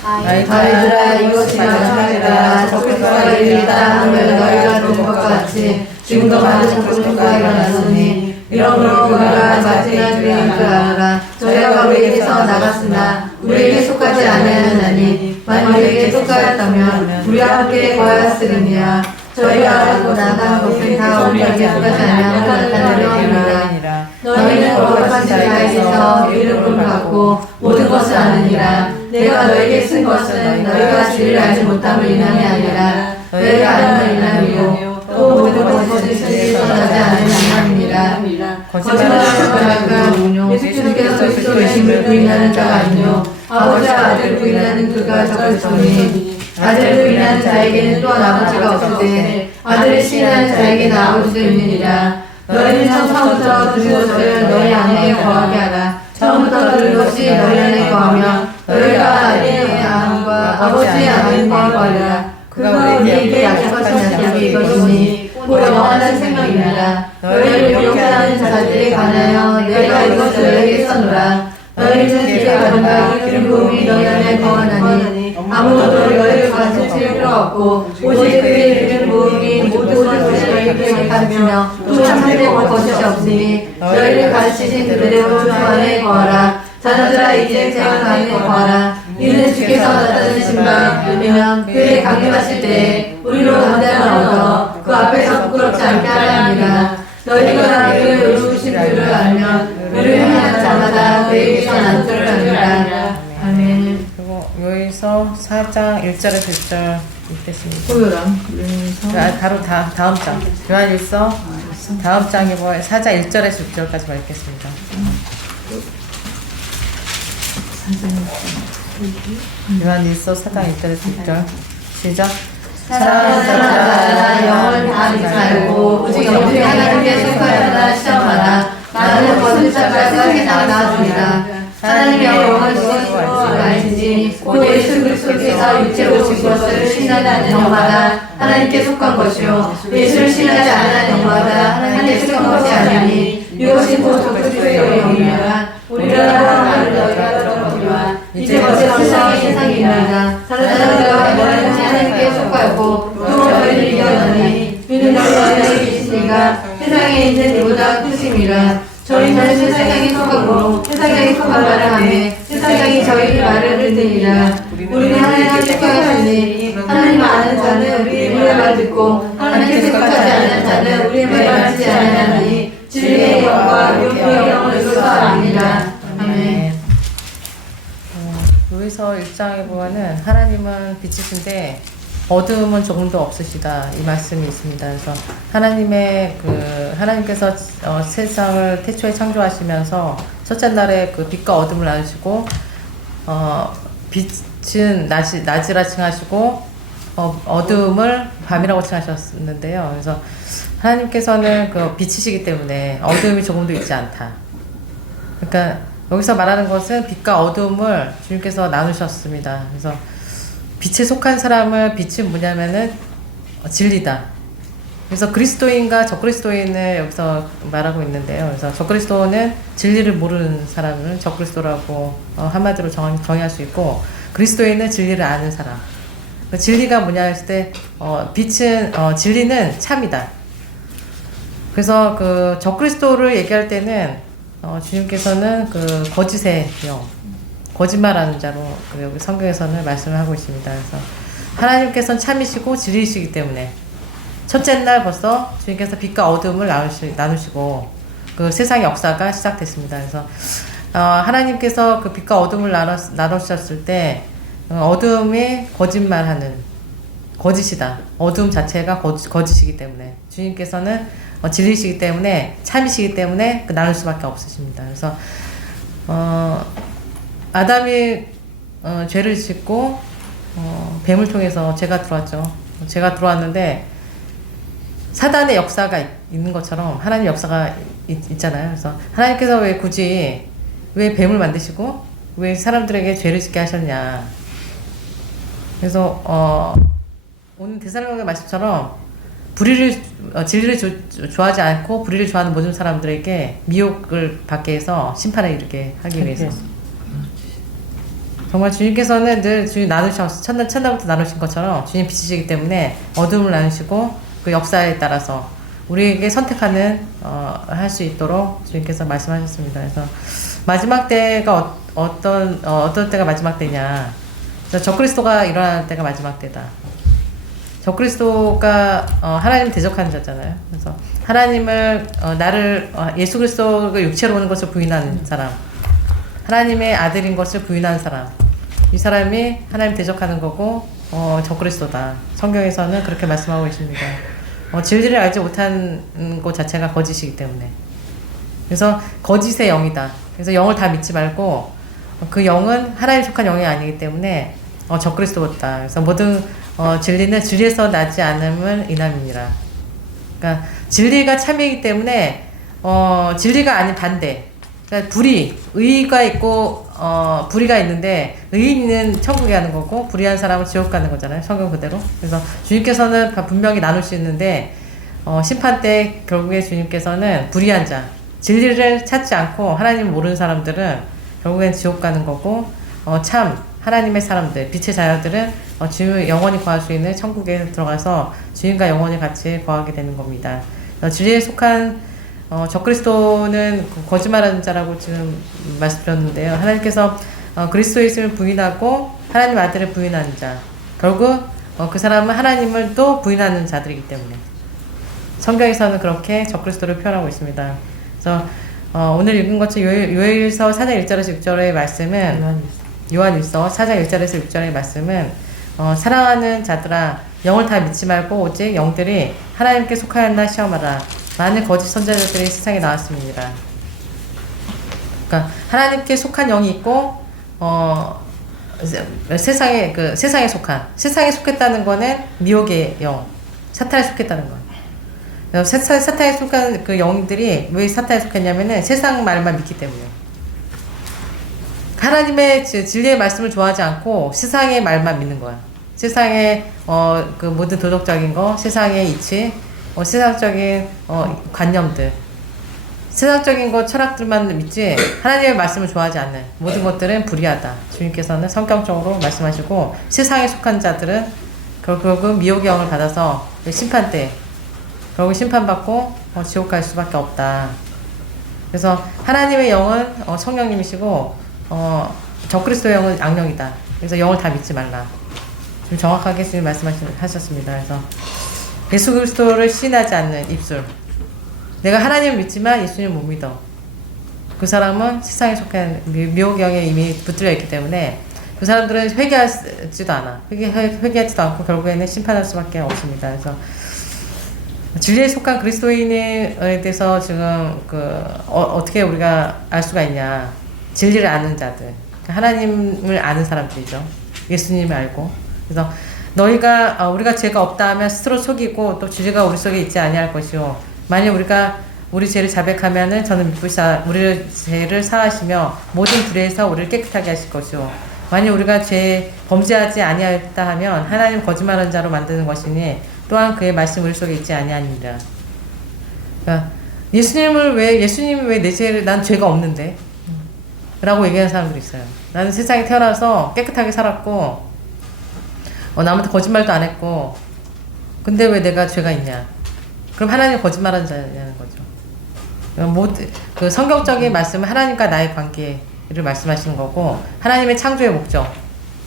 아이들아 이것이 마지막이다. 적그리스도가 이르리다 하면 너희가 본 것과 같이 지금도 많은 적그리스도가 일어났으니 이러므로 우리가 마지막 주인 줄 알아라. 저희가 우리에게서 나갔으나 우리에게 속하지 아니하느니 만일 우리에게 속하였다면 우리와 함께 거하였으리니라. 저희가 알고 나간 것은 다 우리에게 속하지 아니함을 나타내려니라. 너희는 거룩하신 자에게서 이름을 받고 모든 것을 아느니라. 내가 너에게 쓴 것은 너희가 주를 알지 못함을 인함이 아니라 너희가 알음을 인함이요 또 모든 것이 주에게서 나지 않은 인함이니라. 거짓말하는 자가 예수께서 그리스도 되심을 부인하는 자가 아니요 아버지와 아들 부인하는 그가 적그리스도니 아들을 부인하는 자에게는 또한 아버지가 없으되 아들을 시인하는 자에게는 아버지도 있느니라. 너희는 처음부터 들은 것을 너희 안에 거하게 하라. 처음부터 들은 것이 너희 안에 거하면 너희가 아들의 마음과 아버지의 마음과 거하리라. 그가 우리에게 약속하신 약속이 이것이니 곧 영원한 생명이니라. 너희를 용서하는 자들에 관하여 내가 이것을 너희에게 써노라. 너희는 집에 가든가 기름 부음이 너희 안에 거하나니 아무도 너희를 가르칠 필요가 없고 오직 그의 기름 부음이 모든 것을 너희에게 가르치며 또 참되고 것이 없으니 너희를 가르치신 그대로 주 안에 거하라. 자녀들아 이제 제 안에 거하라. 이는 주께서 나타내신 바 이르면 그의 강림하실 때에 우리로 담대함을 얻어 그 앞에서 부끄럽지 않게 하라 함이라. 너희가 그를 이루신 줄을 알면 그를 향한 자마다 그에게서 난 줄을 압니다. 아멘. 그리고 요일서 4장 1절에서 6절 읽겠습니다. 보여랑 바로 다음 장. 요한일서 다음 장이 4장 1절에서 6절까지 읽겠습니다. 요한일서 4장 1절에서 6절 시작. 사랑하는 자마다 영을 다 믿지 말고 오직 영들이 하나님께 속하여나 시험하라. 많은 거짓자가 세상에 나가나옵니다. 하나님의 영은 무엇으로 알지니 곧 예수 그리스도께서 육체로 오신 것을 신뢰하는 영마다 하나님께 속한 것이요 예수를 신뢰하지 않는 영마다 하나님께 속한 것이 아니니 이것이 곧 그리스도의 영이라. 우리가 하나님을 너희가 들어보니와 이제 벌써 세상이 있나이다. 사람들과 너희는 하나님께 속하였고 또 너희를 이겨나니 이는 너희가 계시니가 세상에 있는 이보다 크심이라. 저희는 세상에 속하고 세상에 속한 말을 하며 세상이 저희 말을 듣느니라. 우리는 하나님께 속하였으니 하나님 아는 자는 우리의 말 듣고 하나님께 속하지 않는 자는 우리의 말 듣지 아니하나니 진리의 영과 용의 영을 주소서 아니라. 아멘. 요에서 1장에 보면은 하나님은 빛이신데 어두움은 조금도 없으시다 이 말씀이 있습니다. 그래서 하나님께서 세상을 태초에 창조하시면서 첫째 날에 그 빛과 어둠을 나누시고 빛은 낮이라 칭하시고 어두움을 밤이라고 칭하셨는데요. 그래서 하나님께서는 그 빛이시기 때문에 어두움이 조금도 있지 않다. 그러니까 여기서 말하는 것은 빛과 어두움을 주님께서 나누셨습니다. 그래서 빛에 속한 사람은 빛은 뭐냐면은 진리다. 그래서 그리스도인과 적그리스도인을 여기서 말하고 있는데요. 그래서 적그리스도는 진리를 모르는 사람을 적그리스도라고 한마디로 정의할 수 있고, 그리스도인은 진리를 아는 사람. 그 진리가 뭐냐 했을 때 진리는 참이다. 그래서 그 적그리스도를 얘기할 때는 주님께서는 그 거짓의 영, 거짓말하는 자로 여기 성경에서는 말씀을 하고 있습니다. 그래서 하나님께서는 참이시고 진리이시기 때문에 첫째 날 벌써 주님께서 빛과 어둠을 나누시고 그 세상의 역사가 시작됐습니다. 그래서 하나님께서 그 빛과 어둠을 나누셨을 때 어둠이 거짓말하는 거짓이다. 어둠 자체가 거짓이기 때문에 주님께서는 진리이시기 때문에 참이시기 때문에 나눌 수밖에 없으십니다. 그래서 아담이 죄를 짓고 뱀을 통해서 죄가 들어왔죠. 죄가 들어왔는데 사단의 역사가 있는 것처럼 하나님 역사가 있잖아요. 그래서 하나님께서 왜 뱀을 만드시고 왜 사람들에게 죄를 짓게 하셨냐. 그래서 오늘 데살로니가 말씀처럼 진리를 좋아하지 않고 불의를 좋아하는 모든 사람들에게 미혹을 받게 해서 심판에 이르게 하기 위해서. 정말 주님께서는 늘 첫날부터 나누신 것처럼 주님 빛이시기 때문에 어둠을 나누시고 그 역사에 따라서 우리에게 선택하는 할 수 있도록 주님께서 말씀하셨습니다. 그래서 마지막 때가 어떤 때가 마지막 때냐. 적그리스도가 일어날 때가 마지막 때다. 적그리스도가 하나님을 대적하는 자잖아요. 그래서 하나님을 예수 그리스도가 육체로 오는 것을 부인하는 사람, 하나님의 아들인 것을 부인하는 사람, 이 사람이 하나님 대적하는 거고 적그리스도다. 성경에서는 그렇게 말씀하고 있습니다. 진리를 알지 못하는 것 자체가 거짓이기 때문에. 그래서 거짓의 영이다. 그래서 영을 다 믿지 말고 그 영은 하나님 속한 영이 아니기 때문에 적그리스도다. 그래서 모든 진리는 진리에서 나지 않음을 인함이니라. 그러니까 진리가 참이기 때문에 진리가 아닌 반대. 그러니까 의가 있고 불의가 있는데 의인은 천국에 가는 거고 불의한 사람은 지옥 가는 거잖아요. 성경 그대로. 그래서 주님께서는 분명히 나눌 수 있는데 심판 때 결국에 주님께서는 불의한 자, 진리를 찾지 않고 하나님을 모르는 사람들은 결국엔 지옥 가는 거고 참 하나님의 사람들, 빛의 자녀들은 주님 영원히 거할 수 있는 천국에 들어가서 주님과 영원히 같이 거하게 되는 겁니다. 진리에 속한 적그리스도는 거짓말하는 자라고 지금 말씀드렸는데요. 하나님께서 그리스도의 있음을 부인하고 하나님 아들을 부인하는 자, 결국 그 사람은 하나님을 또 부인하는 자들이기 때문에 성경에서는 그렇게 적그리스도를 표현하고 있습니다. 그래서 오늘 읽은 것처럼 요엘서 4장 1절에서 6절의 말씀은 요한일서 4장 1절에서 6절의 말씀은 사랑하는 자들아 영을 다 믿지 말고 오직 영들이 하나님께 속하였나 시험하라. 많은 거짓 선지자들이 세상에 나왔습니다. 그러니까 하나님께 속한 영이 있고 세상에 속했다는 거는 미혹의 영, 사탄에 속했다는 거예요. 사탄에 속한 그 영들이 왜 사탄에 속했냐면은 세상 말만 믿기 때문에. 하나님의 진리의 말씀을 좋아하지 않고 세상의 말만 믿는 거야. 세상의 그 모든 도덕적인 거, 세상의 이치, 세상적인 관념들, 세상적인 것, 철학들만 믿지 하나님의 말씀을 좋아하지 않는 모든 것들은 불의하다. 주님께서는 성경적으로 말씀하시고 세상에 속한 자들은 결국은 미혹의 영을 받아서 심판 때 결국 심판받고 지옥 갈 수밖에 없다. 그래서 하나님의 영은 성령님이시고 적그리스도의 영은 악령이다. 그래서 영을 다 믿지 말라. 좀 정확하게 주님 말씀하셨습니다. 그래서 예수 그리스도를 시인하지 않는 입술, 내가 하나님을 믿지만 예수님을 못 믿어. 그 사람은 세상에 속한 미혹의 영에 이미 붙들려 있기 때문에 그 사람들은 회개하지도 않아. 회개하지도 않고 결국에는 심판할 수밖에 없습니다. 그래서 진리에 속한 그리스도인에 대해서 지금 어떻게 우리가 알 수가 있냐. 진리를 아는 자들. 하나님을 아는 사람들이죠. 예수님을 알고. 그래서 우리가 죄가 없다 하면 스스로 속이고 또 죄가 우리 속에 있지 아니할 것이요. 만약 우리가 우리 죄를 자백하면은 저는 믿으시사 우리의 죄를 사하시며 모든 불의에서 우리를 깨끗하게 하실 것이요. 만약 우리가 범죄하지 아니하였다 하면 하나님 거짓말하는 자로 만드는 것이니 또한 그의 말씀 우리 속에 있지 아니하니라. 그러니까 예수님이 왜 내 죄를, 난 죄가 없는데 라고 얘기하는 사람들이 있어요. 나는 세상에 태어나서 깨끗하게 살았고 남한테 거짓말도 안 했고 근데 왜 내가 죄가 있냐. 그럼 하나님 거짓말하는 자냐는 거죠. 그 성경적인 말씀은 하나님과 나의 관계를 말씀하시는 거고 하나님의 창조의 목적,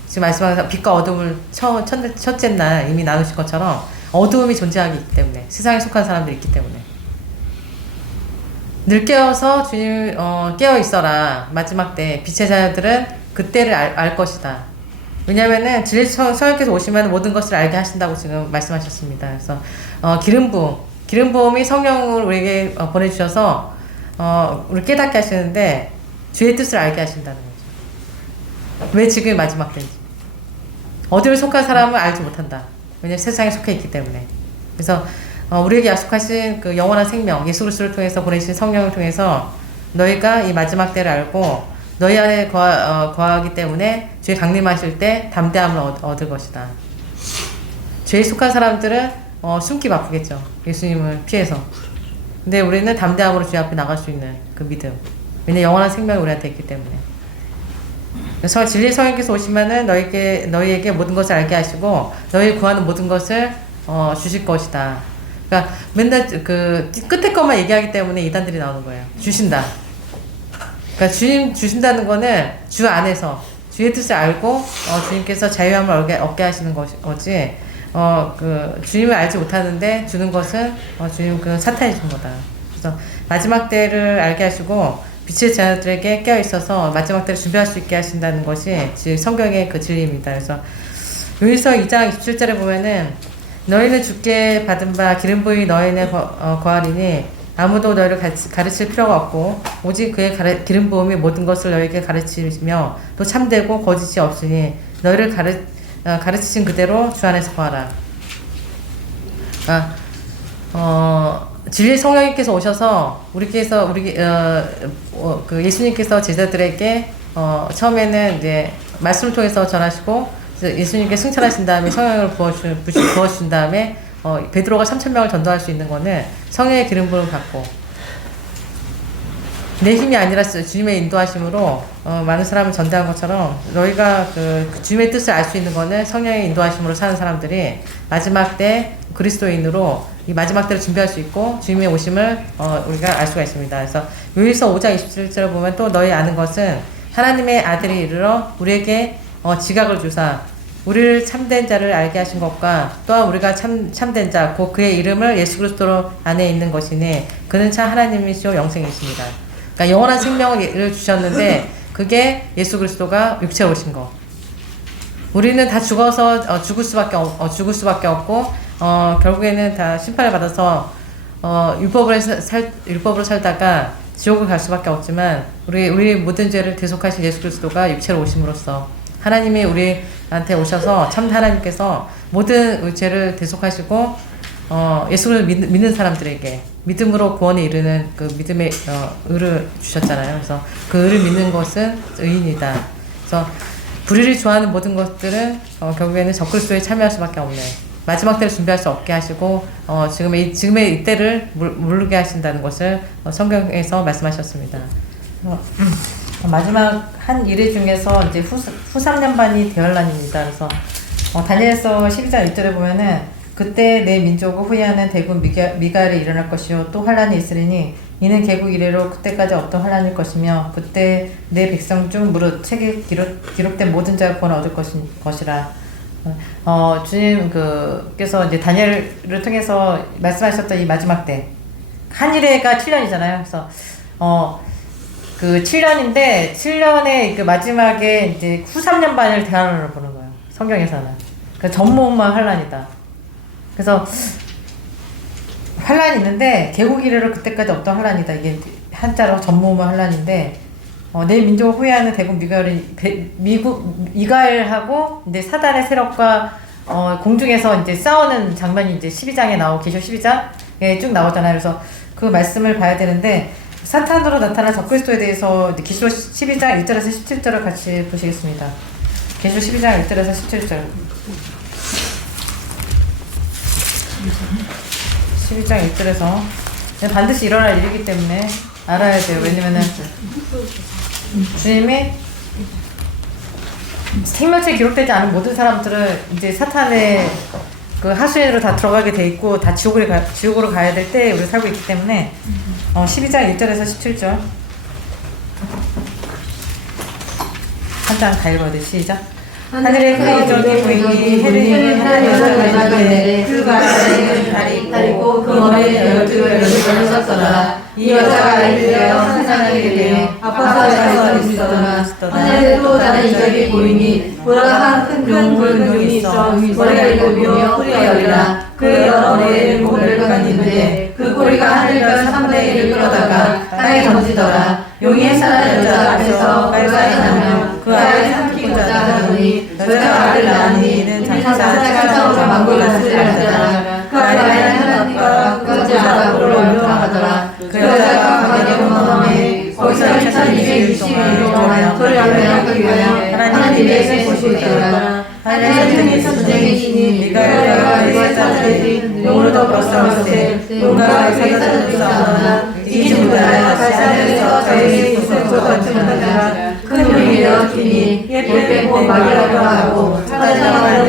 지금 말씀하신 빛과 어둠을 첫째 날 이미 나누신 것처럼 어두움이 존재하기 때문에 세상에 속한 사람들이 있기 때문에 늘 깨어서 주님 깨어 있어라. 마지막 때 빛의 자녀들은 그때를 알 것이다. 왜냐면은 진리 성령께서 오시면 모든 것을 알게 하신다고 지금 말씀하셨습니다. 그래서 기름 부음이 성령을 우리에게 보내주셔서 우리 깨닫게 하시는데 주의 뜻을 알게 하신다는 거죠. 왜 지금 마지막 때인지. 어디를 속한 사람은 알지 못한다. 왜냐면 세상에 속해 있기 때문에. 그래서 우리에게 약속하신 그 영원한 생명, 예수 그리스도를 통해서 보내신 성령을 통해서 너희가 이 마지막 때를 알고 너희 안에 거하기 때문에 주의 강림하실 때 담대함을 얻을 것이다. 죄에 속한 사람들은 숨기 바쁘겠죠. 예수님을 피해서. 근데 우리는 담대함으로 주의 앞에 나갈 수 있는 그 믿음. 왜냐면 영원한 생명이 우리한테 있기 때문에. 그래서 진리의 성령께서 오시면은 너희에게 모든 것을 알게 하시고 너희 구하는 모든 것을 주실 것이다. 그러니까 맨날 그 끝에 것만 얘기하기 때문에 이단들이 나오는 거예요. 주신다. 그러니까 주님 주신다는 거는 주 안에서 주의 뜻을 알고 주님께서 자유함을 얻게 하시는 거지. 주님을 알지 못하는데 주는 것은 주님 그 사탄이 준 거다. 그래서 마지막 때를 알게 하시고 빛의 자녀들에게 깨어 있어서 마지막 때를 준비할 수 있게 하신다는 것이 성경의 그 진리입니다. 그래서 요일서 2장 27절에 보면은 너희는 주께 받은 바 기름 부음이 너희는 거하리니 아무도 너희를 가르칠 필요가 없고 오직 그의 기름 부음이 모든 것을 너희에게 가르치며 또 참되고 거짓이 없으니 너희를 가르치신 그대로 주 안에서 거하라. 진리 성령님께서 오셔서 그 예수님께서 제자들에게 처음에는 이제 말씀을 통해서 전하시고 예수님께 승천하신 다음에 성령을 부어주신 다음에 베드로가 3,000명을 전도할 수 있는 거는 성령의 기름 부음을 받고 내 힘이 아니라 주님의 인도하심으로 많은 사람을 전도한 것처럼 너희가 그 주님의 뜻을 알 수 있는 거는 성령의 인도하심으로 사는 사람들이 마지막 때 그리스도인으로 이 마지막 때를 준비할 수 있고 주님의 오심을 우리가 알 수가 있습니다. 그래서 요일서 5장 27절을 보면 또 너희 아는 것은 하나님의 아들이 이르러 우리에게 지각을 주사 우리를 참된 자를 알게 하신 것과 또한 우리가 참된 자 곧 그의 이름을 예수 그리스도 안에 있는 것이니 그는 참 하나님이시오 영생이십니다. 그러니까 영원한 생명을 주셨는데 그게 예수 그리스도가 육체로 오신 거. 우리는 다 죽어서 죽을 수밖에 없고 결국에는 다 심판을 받아서 율법으로 살다가 지옥을 갈 수밖에 없지만 우리 모든 죄를 대속하신 예수 그리스도가 육체로 오심으로써 하나님이 우리한테 오셔서 참 하나님께서 모든 죄를 대속하시고 예수를 믿는 사람들에게 믿음으로 구원에 이르는 그 믿음의 의를 주셨잖아요. 그래서 그 의를 믿는 것은 의인이다. 그래서 불의를 좋아하는 모든 것들은 결국에는 적그리스도에 참여할 수밖에 없는 마지막 때를 준비할 수 없게 하시고 지금의 이때를 모르게 하신다는 것을 성경에서 말씀하셨습니다. 마지막 한 일회 중에서 이제 후 3년반이 대환란입니다. 그래서 다니엘서 12장 1절에 보면은 그때 내 민족을 후회하는 대군 미가엘이 일어날 것이요 또 환란이 있으리니 이는 개국 이래로 그때까지 없던 환란일 것이며 그때 내 백성 중 무릇 책에 기록된 모든 자가 구원을 얻을 것이라. 주님께서 이제 다니엘을 통해서 말씀하셨던 이 마지막 때 한 일회가 7년이잖아요. 그래서 그 7년인데 7년의 그 마지막에 이제 후 3년 반을 대환란으로 보는 거예요. 성경에서는. 그 전무후무한 환란이다. 그래서 환란이 있는데 개국 이래로 그때까지 없던 환란이다. 이게 한자로 전무후무한 환란인데 내 민족을 후회하는 대군 미가엘하고 이제 사단의 세력과 공중에서 이제 싸우는 장면이 이제 12장에 나오고 계시록 12장에 쭉 나오잖아요. 그래서 그 말씀을 봐야 되는데 사탄으로 나타난 적그리스도에 대해서 계시록 12장 1절에서 17절을 같이 보시겠습니다. 계시록 12장 1절에서 17절. 12장 1절에서 반드시 일어날 일이기 때문에 알아야 돼요. 왜냐면은 주님이 생명체에 기록되지 않은 모든 사람들은 이제 사탄의 그 하수인으로 다 들어가게 돼 있고 다 지옥으로 가야 될 때 우리 살고 있기 때문에 12장 1절에서 17절 한 장 다 읽어야 돼. 시작. 하늘의 큰 이적이 보이니 해를 하나님 여자가 일어나되 그가 아이를 다리고 그 머리에 12개를 썼더라. 이 여자가 아이를 되어 세상에 이르되 아파서 자서 있었더라. 하늘에 또 다른 이적이 보이니 보라 한 큰 눈이 있어 머리가 일곱이며 뿔이 열이라. 그 여러 머리에 꼬리가 있는데 그 꼬리가 하늘별 3분의 1을 끌어다가 땅에 던지더라. 용이 햇살한 여자 앞에서 그가 일어나며 그 아이를 삼키고자 하더니 여자가 아이를 낳으니 이는 장차로 만국을 다스리라 하더라. 그 아이는 하나님과 끝까지 알아보러 명령하더라. 그 여자가 가게 온 마음에 거기서 1220일 동안 저를 하기 위하여 하나님의 생포시고 있더라. 하나님의 전쟁이시니 미가엘과 그의 사자들이 용으로 더불어 싸웠을 때 용과 그의 사자들이 싸우나 이기지 못하여 다시 하늘에서 저희의 구속과 같은 하더라. 큰 용이 되었으니 예쁘게 곧 막이라고 하고 사자가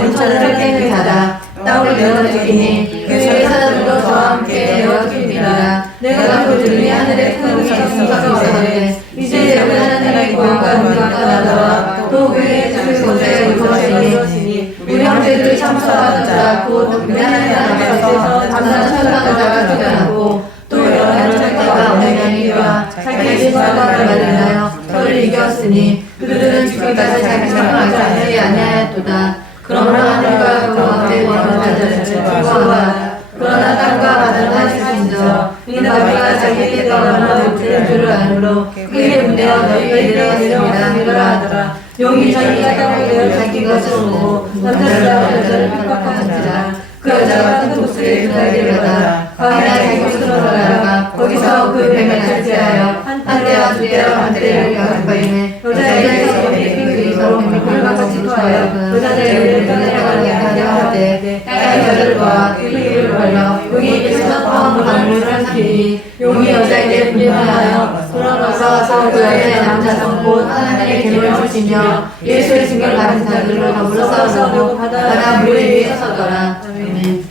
온천을 깨끗이 닫아 땅을 내어주기니 그의 사자들도 저와 함께 내어주리라. 내가 그들이 하늘에 큰 우상이 있었는데 이제 여기 하나님의 구원과 은혜가 나와 또 그의 주소에 의존하시니 우리 형제들이 참소하던 자 곧 우리 하나님 앞에서 잠깐 철학한 자가 되지 않고 또 여러 현장과 언행이와 자기의 집사과를 만나여 저를 이겼으니 그들은 지금까지 자기 생각하지 아니하였도다. 그러나 하늘과 그 앞에 원하는 자들을 즐거워하라. 그러나 땅과 바다는 하실진저 이 너희가 자기에게 얼마나 못된 줄을 아므로 그에게 문대어 너희에게 내려오라 하더라. 용이 자기가 땅을 내어 자기 것을 오고 남자들과 여자를 핍박하는지라. 그 여자가 큰 독수리에 그날기를 받아 광야에 자기 곳으로 돌아가 거기서 그 뱀을 탈취하여 한 대와 두 대와 반 대를 가까이에 여자에게서 뱀이 서로 물과 같이 토하여 여자들을 떠내려가게 하되 땅의 여자를 봐 그 입을 벌려 용이 입에서 떠온 바람을 삼키니 용이 여자에게 분별하여 돌아가서 그 여자의 남자성 곧 하나님의 계명을 지키며 예수의 증거를 받은 자들로 더불어 싸워서 바다 물 위에 서더라. 아멘.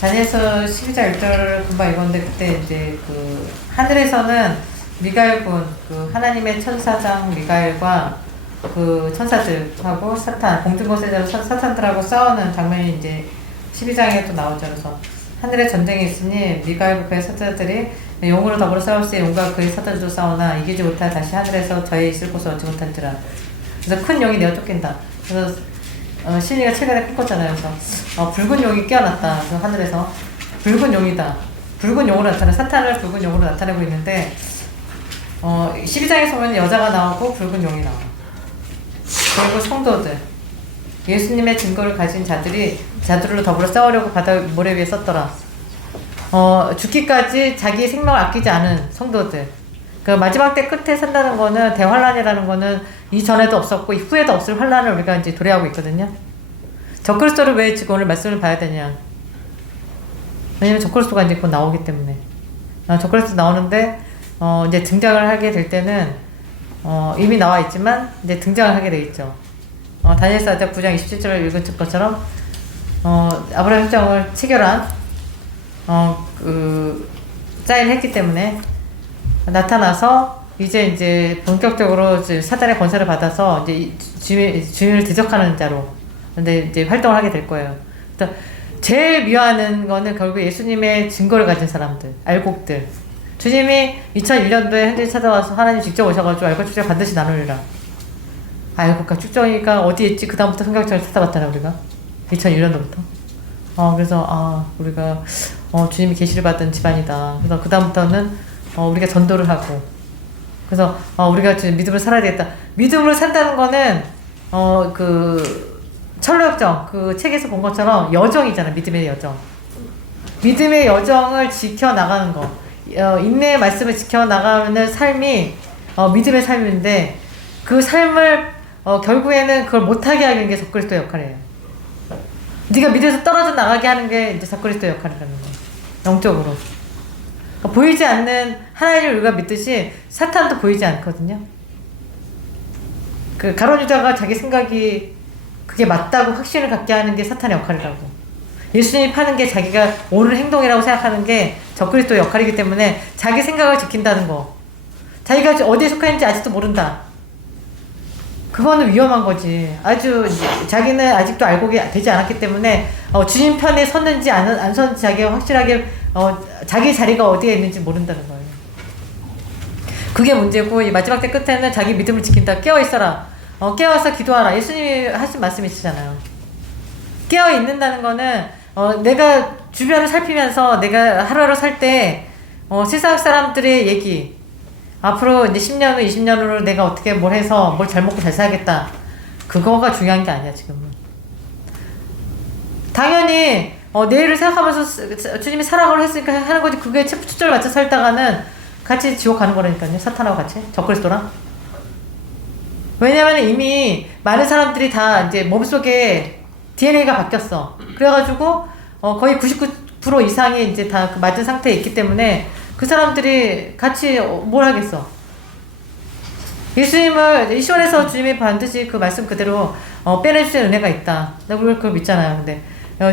다니엘서 12장 1절을 금방 읽었는데 그때 이제 그 하늘에서는 미가엘군 그 하나님의 천사장 미가엘과 그 천사들하고 사탄 공중거세자로 사탄들하고 싸우는 장면이 이제 12장에 또 나오죠. 그래서 하늘에 전쟁이 있으니 미가엘과 그의 사자들이 용으로 더불어 싸울 때 용과 그의 사자들도 싸우나 이기지 못하 다시 하늘에서 저희 있을 곳을 얻지 못한지라. 그래서 큰 용이 내어 쫓긴다. 그래서 신이가 최근에 꺾었잖아요. 그래서 붉은 용이 깨어났다. 그래서 하늘에서 붉은 용이다. 붉은 용으로 사탄을 붉은 용으로 나타내고 있는데 12장에서 보면 여자가 나오고 붉은 용이 나와요. 그리고 성도들, 예수님의 증거를 가진 자들로 더불어 싸우려고 바다 모래 위에 섰더라. 죽기까지 자기의 생명을 아끼지 않은 성도들. 그 마지막 때 끝에 산다는 거는 대환란이라는 거는 이전에도 없었고 후에도 없을 환란을 우리가 이제 도래하고 있거든요. 적그리스도를 왜 지금 오늘 말씀을 봐야 되냐? 왜냐면 적그리스도가 이제 곧 나오기 때문에. 적그리스도 나오는데 이제 등장을 하게 될 때는 이미 나와 있지만 이제 등장을 하게 돼 있죠. 다니엘서 9장 27절을 읽은 것처럼 아브라함 혈정을 체결한 사인했기 때문에 나타나서 이제 본격적으로 사단의 권세를 받아서 이제 주님을 대적하는 자로 근데 이제 활동을 하게 될 거예요. 그래서 제일 미워하는 거는 결국 예수님의 증거를 가진 사람들, 알곡들. 주님이 2001년도에 현재 찾아와서 하나님 직접 오셔가지고 알곡 축제 반드시 나누리라. 알곡과 축정이가 어디에 있지? 그 다음부터 성경책을 찾아봤잖아요, 우리가. 2001년도부터. 그래서 우리가 주님이 계시를 받은 집안이다. 그래서 그 다음부터는 우리가 전도를 하고. 그래서 우리가 지금 믿음을 살아야 되겠다. 믿음을 산다는 거는 철로역정 그 책에서 본 것처럼 여정이잖아. 믿음의 여정. 믿음의 여정을 지켜나가는 거. 인내의 말씀을 지켜나가는 삶이 믿음의 삶인데 그 삶을 결국에는 그걸 못하게 하는 게 적그리스도의 역할이에요. 네가 믿음에서 떨어져 나가게 하는 게 이제 적그리스도의 역할이라는 거예요. 영적으로. 그러니까 보이지 않는 하나님을 우리가 믿듯이 사탄도 보이지 않거든요. 그 가룟 유다가 자기 생각이 그게 맞다고 확신을 갖게 하는 게 사탄의 역할이라고. 예수님이 파는 게 자기가 옳은 행동이라고 생각하는 게 적그리스도의 역할이기 때문에 자기 생각을 지킨다는 거. 자기가 어디에 속하는지 아직도 모른다. 그거는 위험한 거지. 자기는 아직도 알고 되지 않았기 때문에 주님 편에 섰는지 안 섰는지 자기가 확실하게 자기 자리가 어디에 있는지 모른다는 거예요. 그게 문제고 이 마지막 때 끝에는 자기 믿음을 지킨다. 깨어있어라. 깨어서 기도하라. 예수님이 하신 말씀이 있잖아요. 깨어있는다는 거는 내가 주변을 살피면서 내가 하루하루 살 때 세상 사람들의 얘기 앞으로 이제 10년 후 20년 후로 내가 어떻게 뭘 해서 뭘 잘 먹고 잘 살겠다. 그거가 중요한 게 아니야 지금은. 당연히 내일을 생각하면서 주님이 사랑을 했으니까 하는 거지. 그게 초점을 맞춰 살다가는 같이 지옥 가는 거라니까요. 사탄하고 같이 적그리스도랑. 왜냐면 이미 많은 사람들이 다 이제 몸속에 DNA가 바뀌었어. 그래가지고 거의 99% 이상이 이제 다 그 맞은 상태에 있기 때문에 그 사람들이 같이 뭘 하겠어. 예수님을 시온에서 주님이 반드시 그 말씀 그대로 빼내주시는 은혜가 있다. 우리가 그걸 믿잖아요. 근데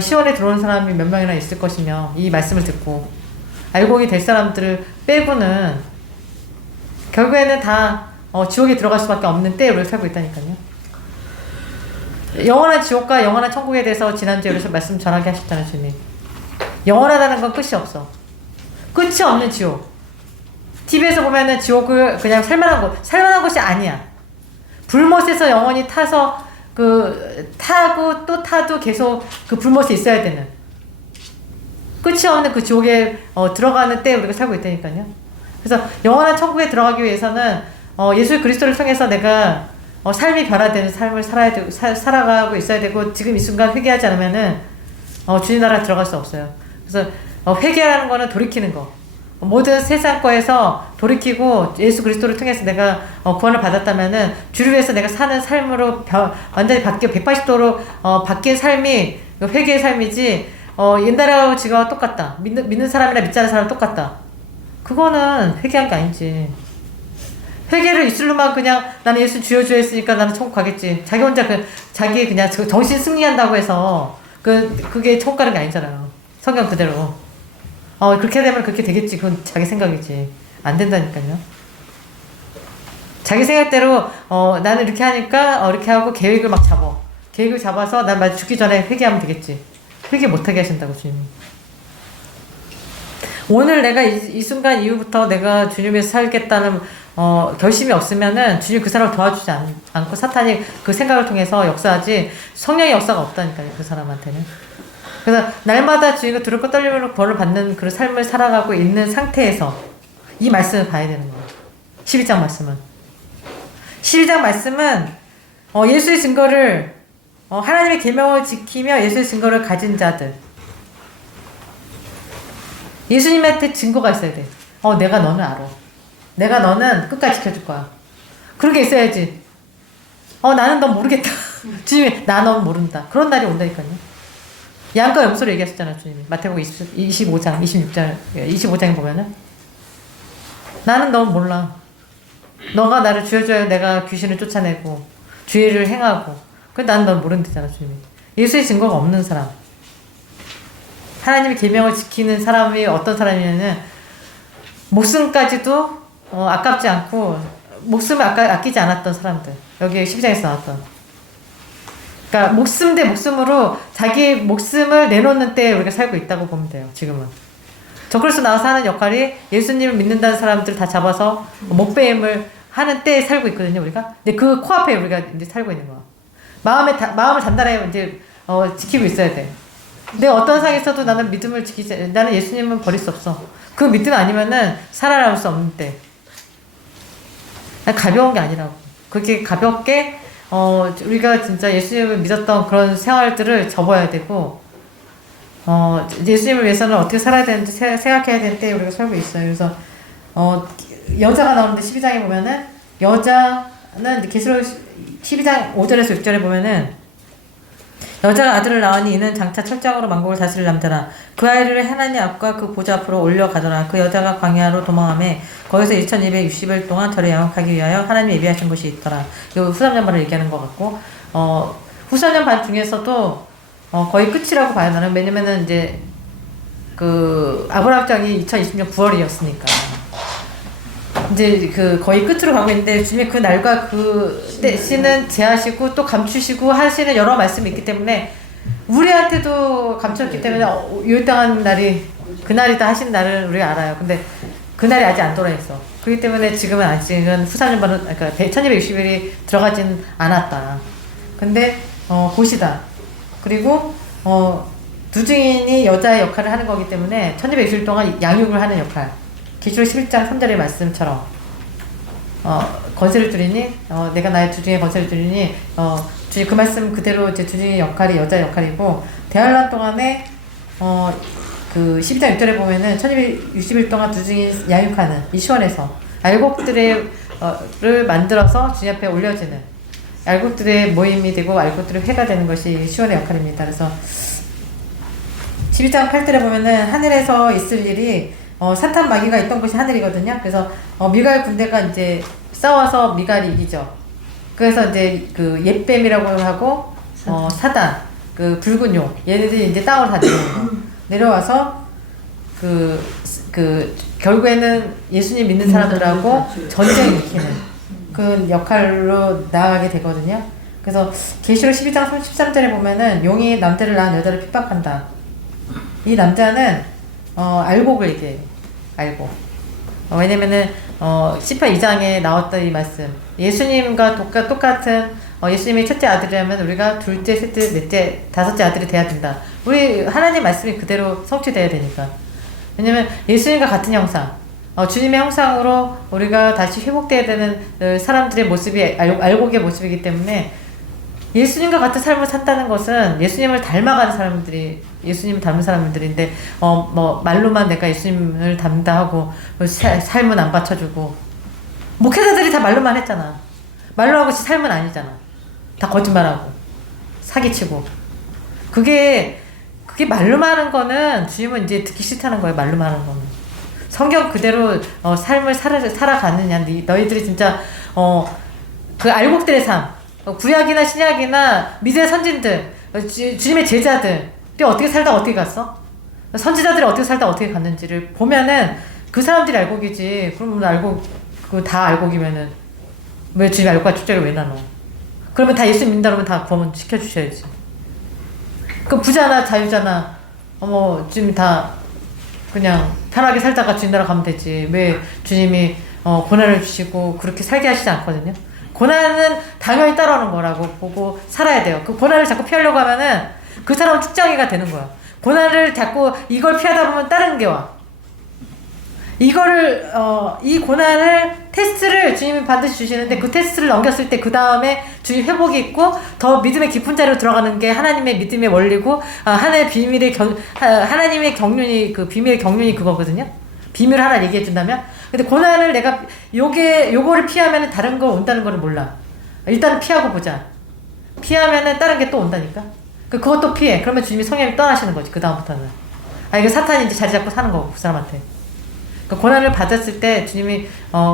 시온에 들어오는 사람이 몇 명이나 있을 것이며 이 말씀을 듣고 알곡이 될 사람들을 빼고는 결국에는 다 지옥에 들어갈 수밖에 없는 때에 우리가 살고 있다니까요. 영원한 지옥과 영원한 천국에 대해서 지난주에 여기서 말씀 전하게 하셨잖아요, 주님. 영원하다는 건 끝이 없어. 끝이 없는 지옥. TV에서 보면은 지옥을 그냥 살만한 곳이 아니야. 불못에서 영원히 타서 타고 또 타도 계속 그 불못에 있어야 되는. 끝이 없는 그 지옥에 들어가는 때 우리가 살고 있다니까요. 그래서 영원한 천국에 들어가기 위해서는 예수 그리스도를 통해서 내가 삶이 변화되는 삶을 살아가고 있어야 되고 지금 이 순간 회개하지 않으면은 주님 나라 들어갈 수 없어요. 그래서 회개하는 거는 돌이키는 거. 모든 세상 거에서 돌이키고 예수 그리스도를 통해서 내가 구원을 받았다면은 주를 위해서 내가 사는 삶으로 완전히 180도로 바뀐 삶이 회개의 삶이지 옛날하고 지금하고 똑같다. 믿는 사람이나 믿지 않는 사람 똑같다. 그거는 회개한 게 아니지. 회개를 입술로만 그냥 나는 예수 주여 했으니까 나는 천국 가겠지. 자기 혼자 자기 그냥 정신 승리한다고 해서 그게 천국 가는 게 아니잖아요. 성경 그대로. 그렇게 되면 그렇게 되겠지. 그건 자기 생각이지. 안 된다니까요. 자기 생각대로 나는 이렇게 하니까 이렇게 하고 계획을 막 잡아. 계획을 잡아서 난 마치 죽기 전에 회개하면 되겠지. 회개 못하게 하신다고 주님이. 오늘 내가 이 순간 이후부터 내가 주님 위해서 살겠다는 결심이 없으면은 주님 그 사람을 도와주지 않고 사탄이 그 생각을 통해서 역사하지 성령의 역사가 없다니까요. 그 사람한테는. 그래서 날마다 주님과 두렵고 떨림으로 벌을 받는 그런 삶을 살아가고 있는 상태에서 이 말씀을 봐야 되는 거예요. 12장 말씀은. 12장 말씀은 예수의 증거를 하나님의 계명을 지키며 예수의 증거를 가진 자들. 예수님한테 증거가 있어야 돼. 내가 너는 알아. 내가 너는 끝까지 지켜줄 거야. 그런 게 있어야지. 나는 넌 모르겠다. 주님이 나 넌 모른다. 그런 날이 온다니까요. 양과 염소로 얘기하셨잖아요, 주님이. 마태복음 25장, 26장, 25장에 보면은 나는 넌 몰라. 너가 나를 주여줘야 내가 귀신을 쫓아내고 주의를 행하고. 그래 나는 넌 모른다잖아, 주님이. 예수의 증거가 없는 사람. 하나님의 계명을 지키는 사람이 어떤 사람이냐면 목숨까지도 아깝지 않고 목숨을 아끼지 않았던 사람들. 여기 12장에서 나왔던. 그러니까 목숨 대 목숨으로 자기 목숨을 내놓는 때에 우리가 살고 있다고 보면 돼요. 지금은. 저그리스도 나와서 하는 역할이 예수님을 믿는다는 사람들 다 잡아서 목배임을 하는 때에 살고 있거든요, 우리가. 근데 그 코앞에 우리가 이제 살고 있는 거야. 마음을 단단하게 이제 지키고 있어야 돼. 근데 어떤 상황에서도 나는 믿음을 지키지, 나는 예수님은 버릴 수 없어. 그 믿음 아니면은 살아남을 수 없는 때. 가벼운 게 아니라고. 그렇게 가볍게 우리가 진짜 예수님을 믿었던 그런 생활들을 접어야 되고, 예수님을 위해서는 어떻게 살아야 되는지 생각해야 되는 때에 우리가 살고 있어요. 그래서 여자가 나오는데 12장에 보면은 여자는 계시록 12장 5절에서 6절에 보면은 여자가 아들을 낳으니 이는 장차 철장으로 만국을 다스릴 남자라. 그 아이를 하나님 앞과 그 보좌 앞으로 올려가더라. 그 여자가 광야로 도망하며 거기서 2260일 동안 저를 양육하기 위하여 하나님이 예비하신 곳이 있더라. 이 후삼년반을 얘기하는 것 같고, 후삼년반 중에서도 거의 끝이라고 봐요. 나는. 왜냐면은 이제 그 아브라함 확정이 2020년 9월이었으니까 이제 그 거의 끝으로 가고 있는데 주님의 그 날과 그 때씨는 제하시고 또 감추시고 하시는 여러 말씀이 있기 때문에 우리한테도 감췄기 때문에 요일당한 날이 그날이다 하신 날을 우리가 알아요. 근데 그날이 아직 안 돌아있어. 그렇기 때문에 지금은 아직은 후삼년반은 그러니까 1260일이 들어가진 않았다. 근데 곧이다. 그리고 두 증인이 여자의 역할을 하는 거기 때문에 1260일 동안 양육을 하는 역할. 계시록 11장 3절의 말씀처럼 건세를 두리니 내가 나의 두 증인의 건세를 두리니 주님 그 말씀 그대로 이제 두 증인의 역할이 여자 역할이고, 대환란 동안에 그 12장 6절에 보면은 1260일 동안 두 증인 양육하는 이 시원에서 알곡들을 만들어서 주님 앞에 올려지는 알곡들의 모임이 되고 알곡들의 회가 되는 것이 시원의 역할입니다. 그래서 12장 8절에 보면은 하늘에서 있을 일이 사탄 마귀가 있던 곳이 하늘이거든요. 그래서 미갈 군대가 이제 싸워서 미갈이 이기죠. 그래서 이제 그 옛뱀이라고 하고 사단 그 붉은 용 얘네들이 이제 땅으로 다 내려와서 그 결국에는 예수님 믿는 사람들하고 전쟁을 일으키는 그 역할로 나아가게 되거든요. 그래서 계시록 12장 33절에 보면은 용이 남자를 낳은 여자를 핍박한다. 이 남자는 알곡을 얘기해요. 알곡. 왜냐면은 12장에 나왔던 이 말씀, 예수님과 똑같은 예수님의 첫째 아들이라면 우리가 둘째, 셋째, 넷째, 다섯째 아들이 돼야 된다. 우리 하나님 말씀이 그대로 성취돼야 되니까. 왜냐면 예수님과 같은 형상, 주님의 형상으로 우리가 다시 회복돼야 되는 사람들의 모습이 알곡의 모습이기 때문에 예수님과 같은 삶을 산다는 것은 예수님을 닮아가는 사람들이, 예수님을 닮은 사람들인데 말로만 내가 예수님을 닮다 하고 삶은 안 받쳐주고, 목회자들이 다 말로만 했잖아. 말로 하고 삶은 아니잖아. 다 거짓말하고 사기치고. 그게 말로만 하는 거는 주님은 이제 듣기 싫다는 거예요. 말로만 하는 거는. 성경 그대로 삶을 살아가느냐. 너희들이 진짜 그 알곡들의 삶, 구약이나 신약이나 믿음의 선진들, 주님의 제자들 어떻게 살다 어떻게 갔어? 선지자들이 어떻게 살다 어떻게 갔는지를 보면은 그 사람들이 알곡이지. 그러면 알곡 다 알곡이면은 왜 주님 알곡과 축제를 왜 나눠? 그러면 다 예수 믿는다 그러면 다 구원 시켜주셔야지. 그 부자나 자유자나 주님 다 그냥 편하게 살다가 주님 나라 가면 되지. 왜 주님이 고난을 주시고 그렇게 살게 하시지 않거든요. 고난은 당연히 따라오는 거라고 보고 살아야 돼요. 그 고난을 자꾸 피하려고 하면은 그 사람은 축장이가 되는 거야. 고난을 자꾸 이걸 피하다 보면 다른 게 와. 이거를 이 고난을 테스트를 주님이 반드시 주시는데 그 테스트를 넘겼을 때 그 다음에 주님 회복이 있고 더 믿음의 깊은 자리로 들어가는 게 하나님의 믿음의 원리고 하나님의 비밀의 하나님의 경륜이 그 비밀의 경륜이 그거거든요. 비밀을 하나 얘기해 준다면. 근데 고난을 내가 요거를 피하면은 다른 거 온다는 거를 몰라. 일단은 피하고 보자. 피하면은 다른 게 또 온다니까. 그것도 피해. 그러면 주님이 성령이 떠나시는 거지. 그 다음부터는. 이거 사탄이 이제 자리 잡고 사는 거고 그 사람한테. 그 고난을 받았을 때 주님이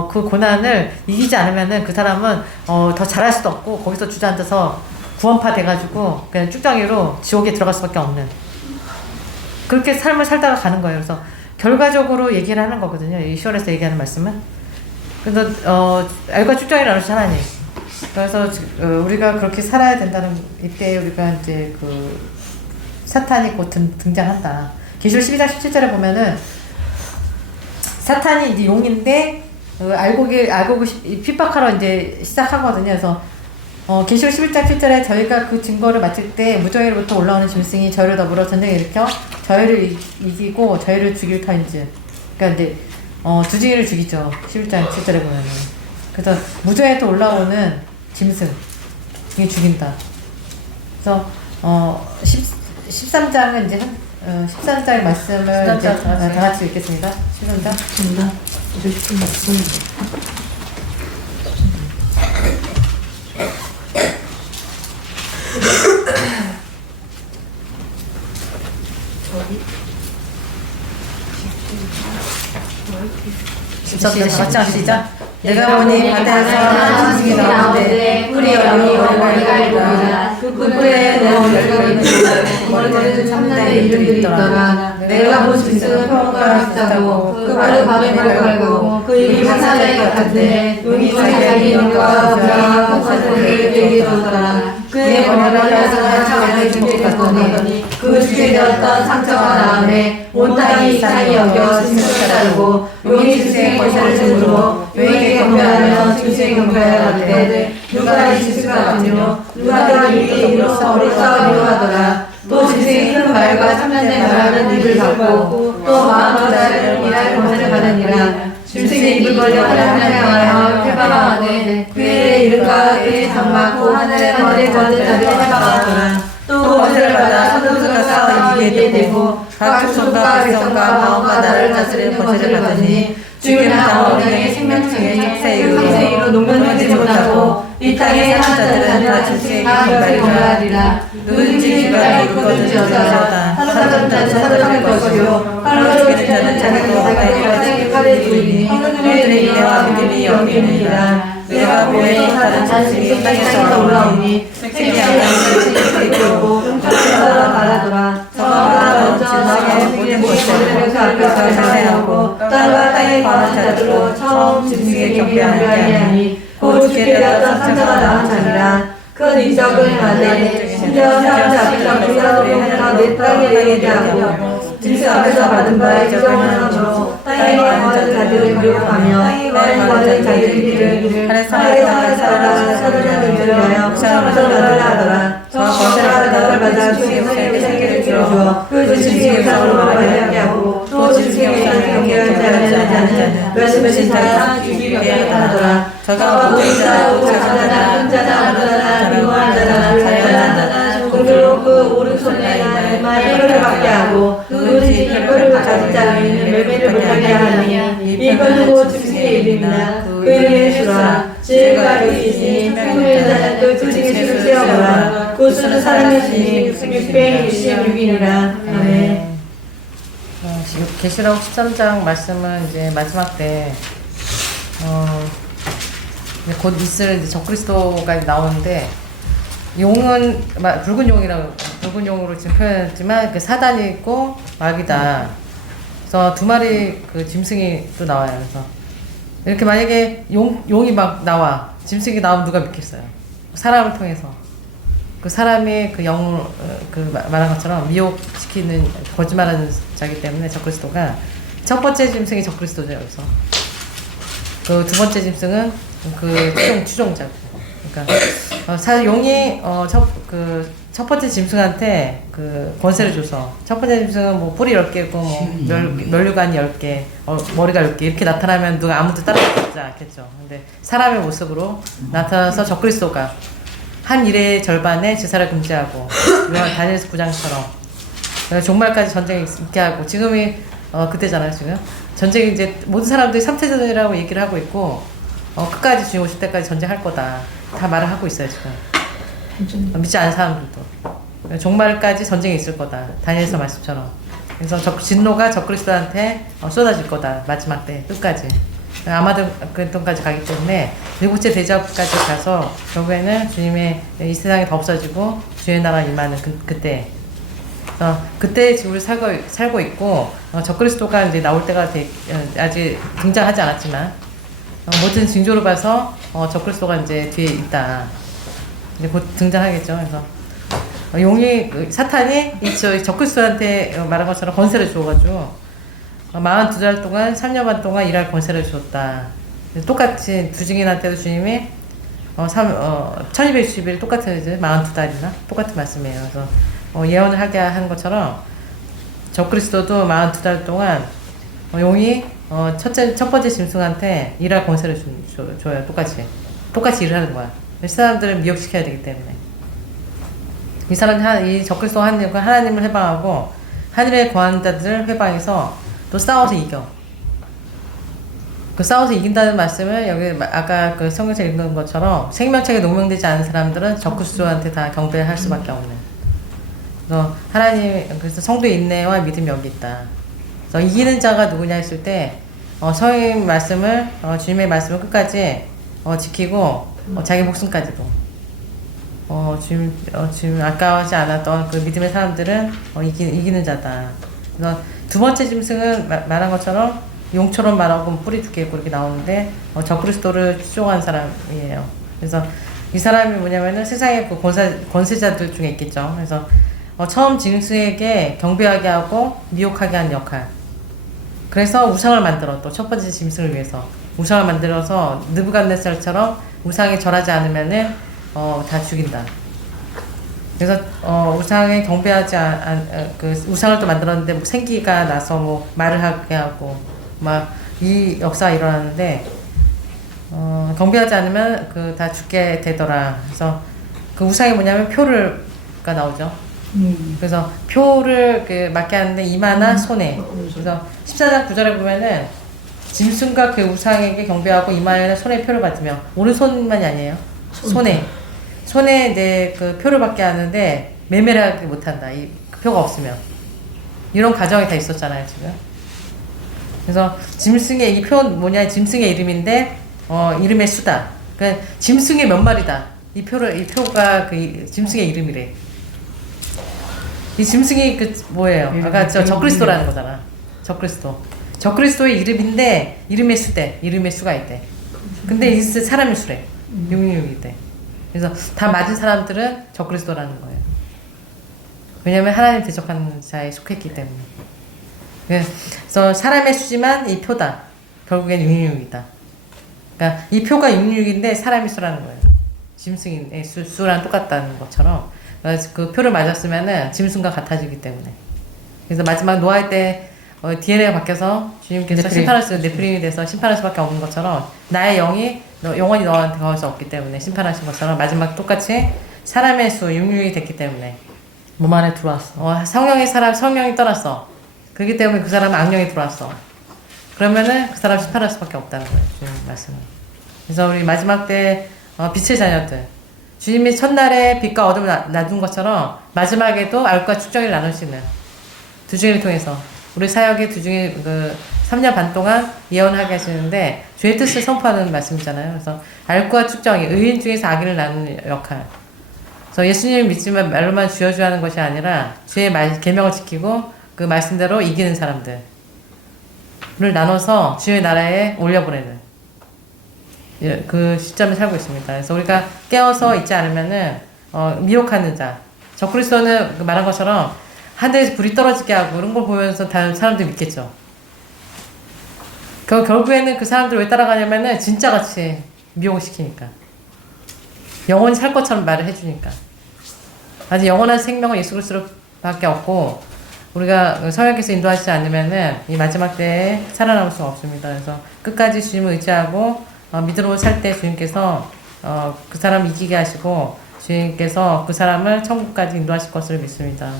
그 고난을 이기지 않으면은 그 사람은 더 잘할 수도 없고 거기서 주저앉아서 구원파 돼가지고 그냥 쭉정이로 지옥에 들어갈 수밖에 없는 그렇게 삶을 살다가 가는 거예요. 그래서 결과적으로 얘기를 하는 거거든요. 이 시원에서 얘기하는 말씀은. 그래서 알과 쭉정이를 나누신 하나님. 그래서 우리가 그렇게 살아야 된다는 이때 우리가 이제 그 사탄이 곧 등장한다. 계시록 12장 17절에 보면은 사탄이 이제 용인데 알고 핍박하러 이제 시작하거든요. 그래서 계시록 11장 7절에 저희가 그 증거를 마칠 때 무정의로부터 올라오는 짐승이 저희를 더불어 전쟁을 일으켜 저희를 이기고 저희를 죽일 터인지. 그러니까 이제 두지기를 죽이죠. 11장 7절에 보면은. 그래서 무정에서 올라오는 짐승이 죽인다. 그래서 13장은 이제 13장의 말씀을 이제 다 같이 읽겠습니다. 13장. 시작. 내가 보니 바다에서 한 짐승이 나오는데 뿔이 열리니 머리가 보이라. 그 뿔에 내는 열정이 있고 머리는 참나의 이름들이 있더라. 내가 본 짐승은 평온과 비슷하고 그 발은 밤에 밝고 그 입이 산사의 같은데 용이 자기 이름과 부정한 폭탄을 되게 줬더라. 그의 머리가 하나가 창을 준비했더니 그 주에 되었던 상처가 나음에 온 땅이 이상히 여겨 짐승을 따르고 용이 짐승의 권세를 주므로 용에게 경배하며 짐승의 경배하여 가되 누가 이 짐승 같으며 누가 그 이로써 어리석으려 하더라. 또 짐승이 큰 말과 참견된 말하는 입을 갖고 또 마음으로 나를 일할 권세를 받으니라. 짐승의 입을 벌려 하나님을 향하여 해방하되 그의 이름과 그의 장막 또 하늘의 거리에 거는 자를 해방하더라. 또 권세를 받아 선동들과 싸워 이기게 되고 각 족속과 백성과 마음과 나를 다스리는 권세를 받으니 주의 나오는 생명층에 생세이로 농면하지 못하고 이 땅에 사는 자들은 다 짐승에게 경배하리라. 누구든지 주가 이끌거든지 여자다. 사는 자는 사들할 것이요 칼로 죽이는 자는 자기도 자기의 칼에 죽이니 그들의 이해와 믿음이 여기니라. 내가 보니 다른 짐승이 땅에서 올라오니 생기 않는 있고 흉터에서 말하더라. 저가 먼저 짐승의 모든 앞에서 자세하고 땅과 땅에 관한 자들로 처음 짐승에게 경배하게 하니 곧 죽게 되었던 상처가 나온 자니라. 큰 이적을 받되 심지어 사람 앞에서 불사도부터 내 땅에 얘기하고 짐승 앞에서 받은 바의 이적을 하므로 땅에 거하는 자들을 미혹하며 땅에 거하는 자들을 하늘에서 사들을 위하여 사람을 하더라. 저 권세가 나를 받아 주의 생기를 주어 그 짐승의 우상으로 말하게 하고 또 짐승의 우상을 경계하지 않는 자는 몇십 자가 죽이게 하더라. 저가 모든 자, 오자나, 혼자나, 무자나, 미워한 자나, 자연한 자나, 공들로 그 오른손에 이마에 뼈를 받게 하고 누구든지 이 뼈를 가진 자에게는 매매를 못하게 하니 이 뼈는 곧 짐승의 이름이나 그 이름의 수라. 지혜가 여기 있으니 생명의 자는 그 짐승의 수를 세어보라. 그 수는 사람의 수니 666이니라. 아멘. 계시록 13장 말씀은 이제 마지막 때 곧 있을 적그리스도가 나오는데 용은 붉은 용으로 지금 표현했지만 그 사단이 있고 마귀다. 그래서 두 마리 그 짐승이 또 나와요. 그래서 이렇게 만약에 용이 막 나와 짐승이 나오면 누가 믿겠어요? 사람을 통해서 그 사람이 그 영을 그 말한 것처럼 미혹시키는 거짓말하는 자기 때문에 적그리스도가 첫 번째 짐승이 적그리스도죠. 여기서 그 두 번째 짐승은 그 추종자고. 그러니까 사실 용이 첫 번째 짐승한테 그 권세를 줘서 첫 번째 짐승은 뭐 뿌리 10개고 뭐 면류관이 10개, 머리가 10개 이렇게 나타나면 누가 아무도 따라잡지 않겠죠. 근데 사람의 모습으로 나타나서 적그리스도가 한 일의 절반에 제사를 금지하고 다니엘서 9장처럼 종말까지 전쟁이 있게 하고 지금이 그때잖아요. 지금 전쟁이 이제 모든 사람들이 3태전이라고 얘기를 하고 있고 끝까지 주님 오실 때까지 전쟁할 거다 다 말을 하고 있어요 지금. 믿지 않는 사람들도 종말까지 전쟁이 있을 거다 다니엘서 말씀처럼. 그래서 진노가 적그리스도한테 쏟아질 거다 마지막 때 끝까지. 아마겟돈까지 가기 때문에 일곱째 대접까지 가서 결국에는 주님의 이 세상이 다 없어지고 주의 나라 임하는 그때. 그때 지금 우리 살고 있고 적그리스도가 이제 나올 때가 아직 등장하지 않았지만 모든 징조를 봐서 적그리스도가 이제 뒤에 있다. 이제 곧 등장하겠죠. 그래서 용이 사탄이 이 적그리스도한테 말한 것처럼 권세를 주어가지고 42달 동안 3년 반 동안 일할 권세를 주었다. 똑같이 두 증인한테도 주님이 1260일 똑같은 이제 42달이나 똑같은 말씀이에요. 그래서 예언을 하게 한 것처럼 적그리스도도 42달 동안 용이 첫 번째 짐승한테 일할 권세를 줘요. 똑같이 일을 하는 거야. 사람들을 미혹시켜야 되기 때문에. 이 적그리스도 하나님을 해방하고 하늘에 거하는 자들을 해방해서 또 싸워서 이겨. 그 싸워서 이긴다는 말씀을 여기 아까 그 성경에서 읽는 것처럼 생명책에 농명되지 않은 사람들은 적그리스도한테 다 경배할 수밖에 없는. 그래서 성도의 인내와 믿음이 여기 있다. 그래서 이기는 자가 누구냐 했을 때 성경 말씀을 주님의 말씀을 끝까지 지키고 자기 목숨까지도 지금 아까워하지 않았던 그 믿음의 사람들은 이기는 자다. 그래서 두 번째 짐승은 말한 것처럼 용처럼 말하고 뿌리 2개 있고 이렇게 나오는데 적그리스도를 추종한 사람이에요. 그래서 이 사람이 뭐냐면은 세상의 그 권세자들 중에 있겠죠. 그래서 처음 짐승에게 경배하게 하고 미혹하게 하는 역할. 그래서 우상을 만들어 또 첫 번째 짐승을 위해서 우상을 만들어서 느부갓네살처럼 우상에 절하지 않으면은 다 죽인다. 그래서 우상에 경배하지 그 우상을 또 만들었는데 뭐 생기가 나서 뭐 말을 하게 하고 막 이 역사가 일어나는데 경배하지 않으면 그 다 죽게 되더라. 그래서 그 우상이 뭐냐면 표가 나오죠. 그래서 표를 맞게 하는데 이마나 손에. 그래서 14장 9절에 보면은 짐승과 그 우상에게 경배하고 이마에는 손에 표를 받으며 오른손만이 아니에요. 손에 이제 그 표를 받게 하는데 매매를 하지 못한다. 이 표가 없으면. 이런 과정이 다 있었잖아요, 지금. 그래서 짐승의 이 표는 뭐냐? 짐승의 이름인데 이름의 수다. 그러니까 짐승의 몇 마리다. 이 표가 그 짐승의 이름이래. 이 짐승이 뭐예요? 아까 적그리스도라는 거잖아. 적그리스도의 이름인데 이름의 수가 있대. 근데 이 사람의 수래. 666이대. 그래서 다 맞은 사람들은 적그리스도라는 거예요. 왜냐면 하나님 대적하는 자에 속했기 때문에. 그래서 사람의 수지만 이 표다. 결국엔 666이다. 그러니까 이 표가 666인데 사람의 수라는 거예요. 짐승의 수랑 똑같다는 것처럼. 그 표를 맞았으면은 짐승과 같아지기 때문에. 그래서 마지막 노아할 때 DNA가 바뀌어서 주님께서 네프림이 돼서 심판할 수밖에 없는 것처럼 나의 영이 영원히 너한테 가올 수 없기 때문에 심판하신 것처럼 마지막 똑같이 사람의 수 666이 됐기 때문에 몸 안에 들어왔어. 성령이 떠났어. 그렇기 때문에 그 사람은 악령이 들어왔어. 그러면은 그 사람 심판할 수밖에 없다는 거예요. 주님 말씀은. 그래서 우리 마지막 때 빛의 자녀들 주님이 첫날에 빛과 어둠을 놔둔 것처럼 마지막에도 알과 축정을 나누시는 두 증인을 통해서 우리 사역의 두 증인 3년 반 동안 예언하게 하시는데 주의 뜻을 선포하는 말씀이잖아요. 그래서 알과 축정이 의인 중에서 악인을 나누는 역할. 그래서 예수님을 믿지만 말로만 주여주여 하는 것이 아니라 주의 계명을 지키고 그 말씀대로 이기는 사람들을 나눠서 주의 나라에 올려보내는 그 시점에 살고 있습니다. 그래서 우리가 깨어서 있지 않으면은 미혹하는 자. 적그리스도는 말한 것처럼 하늘에서 불이 떨어지게 하고 그런 걸 보면서 다른 사람들이 믿겠죠. 결국에는 그 사람들 왜 따라가냐면은 진짜같이 미혹을 시키니까. 영원히 살 것처럼 말을 해주니까. 아직 영원한 생명은 예수 그리스도밖에 없고 우리가 성령께서 인도하시지 않으면은 이 마지막 때에 살아남을 수가 없습니다. 그래서 끝까지 주님을 의지하고 믿음으로 살 때 주님께서 그 사람 이기게 하시고 주님께서 그 사람을 천국까지 인도하실 것을 믿습니다.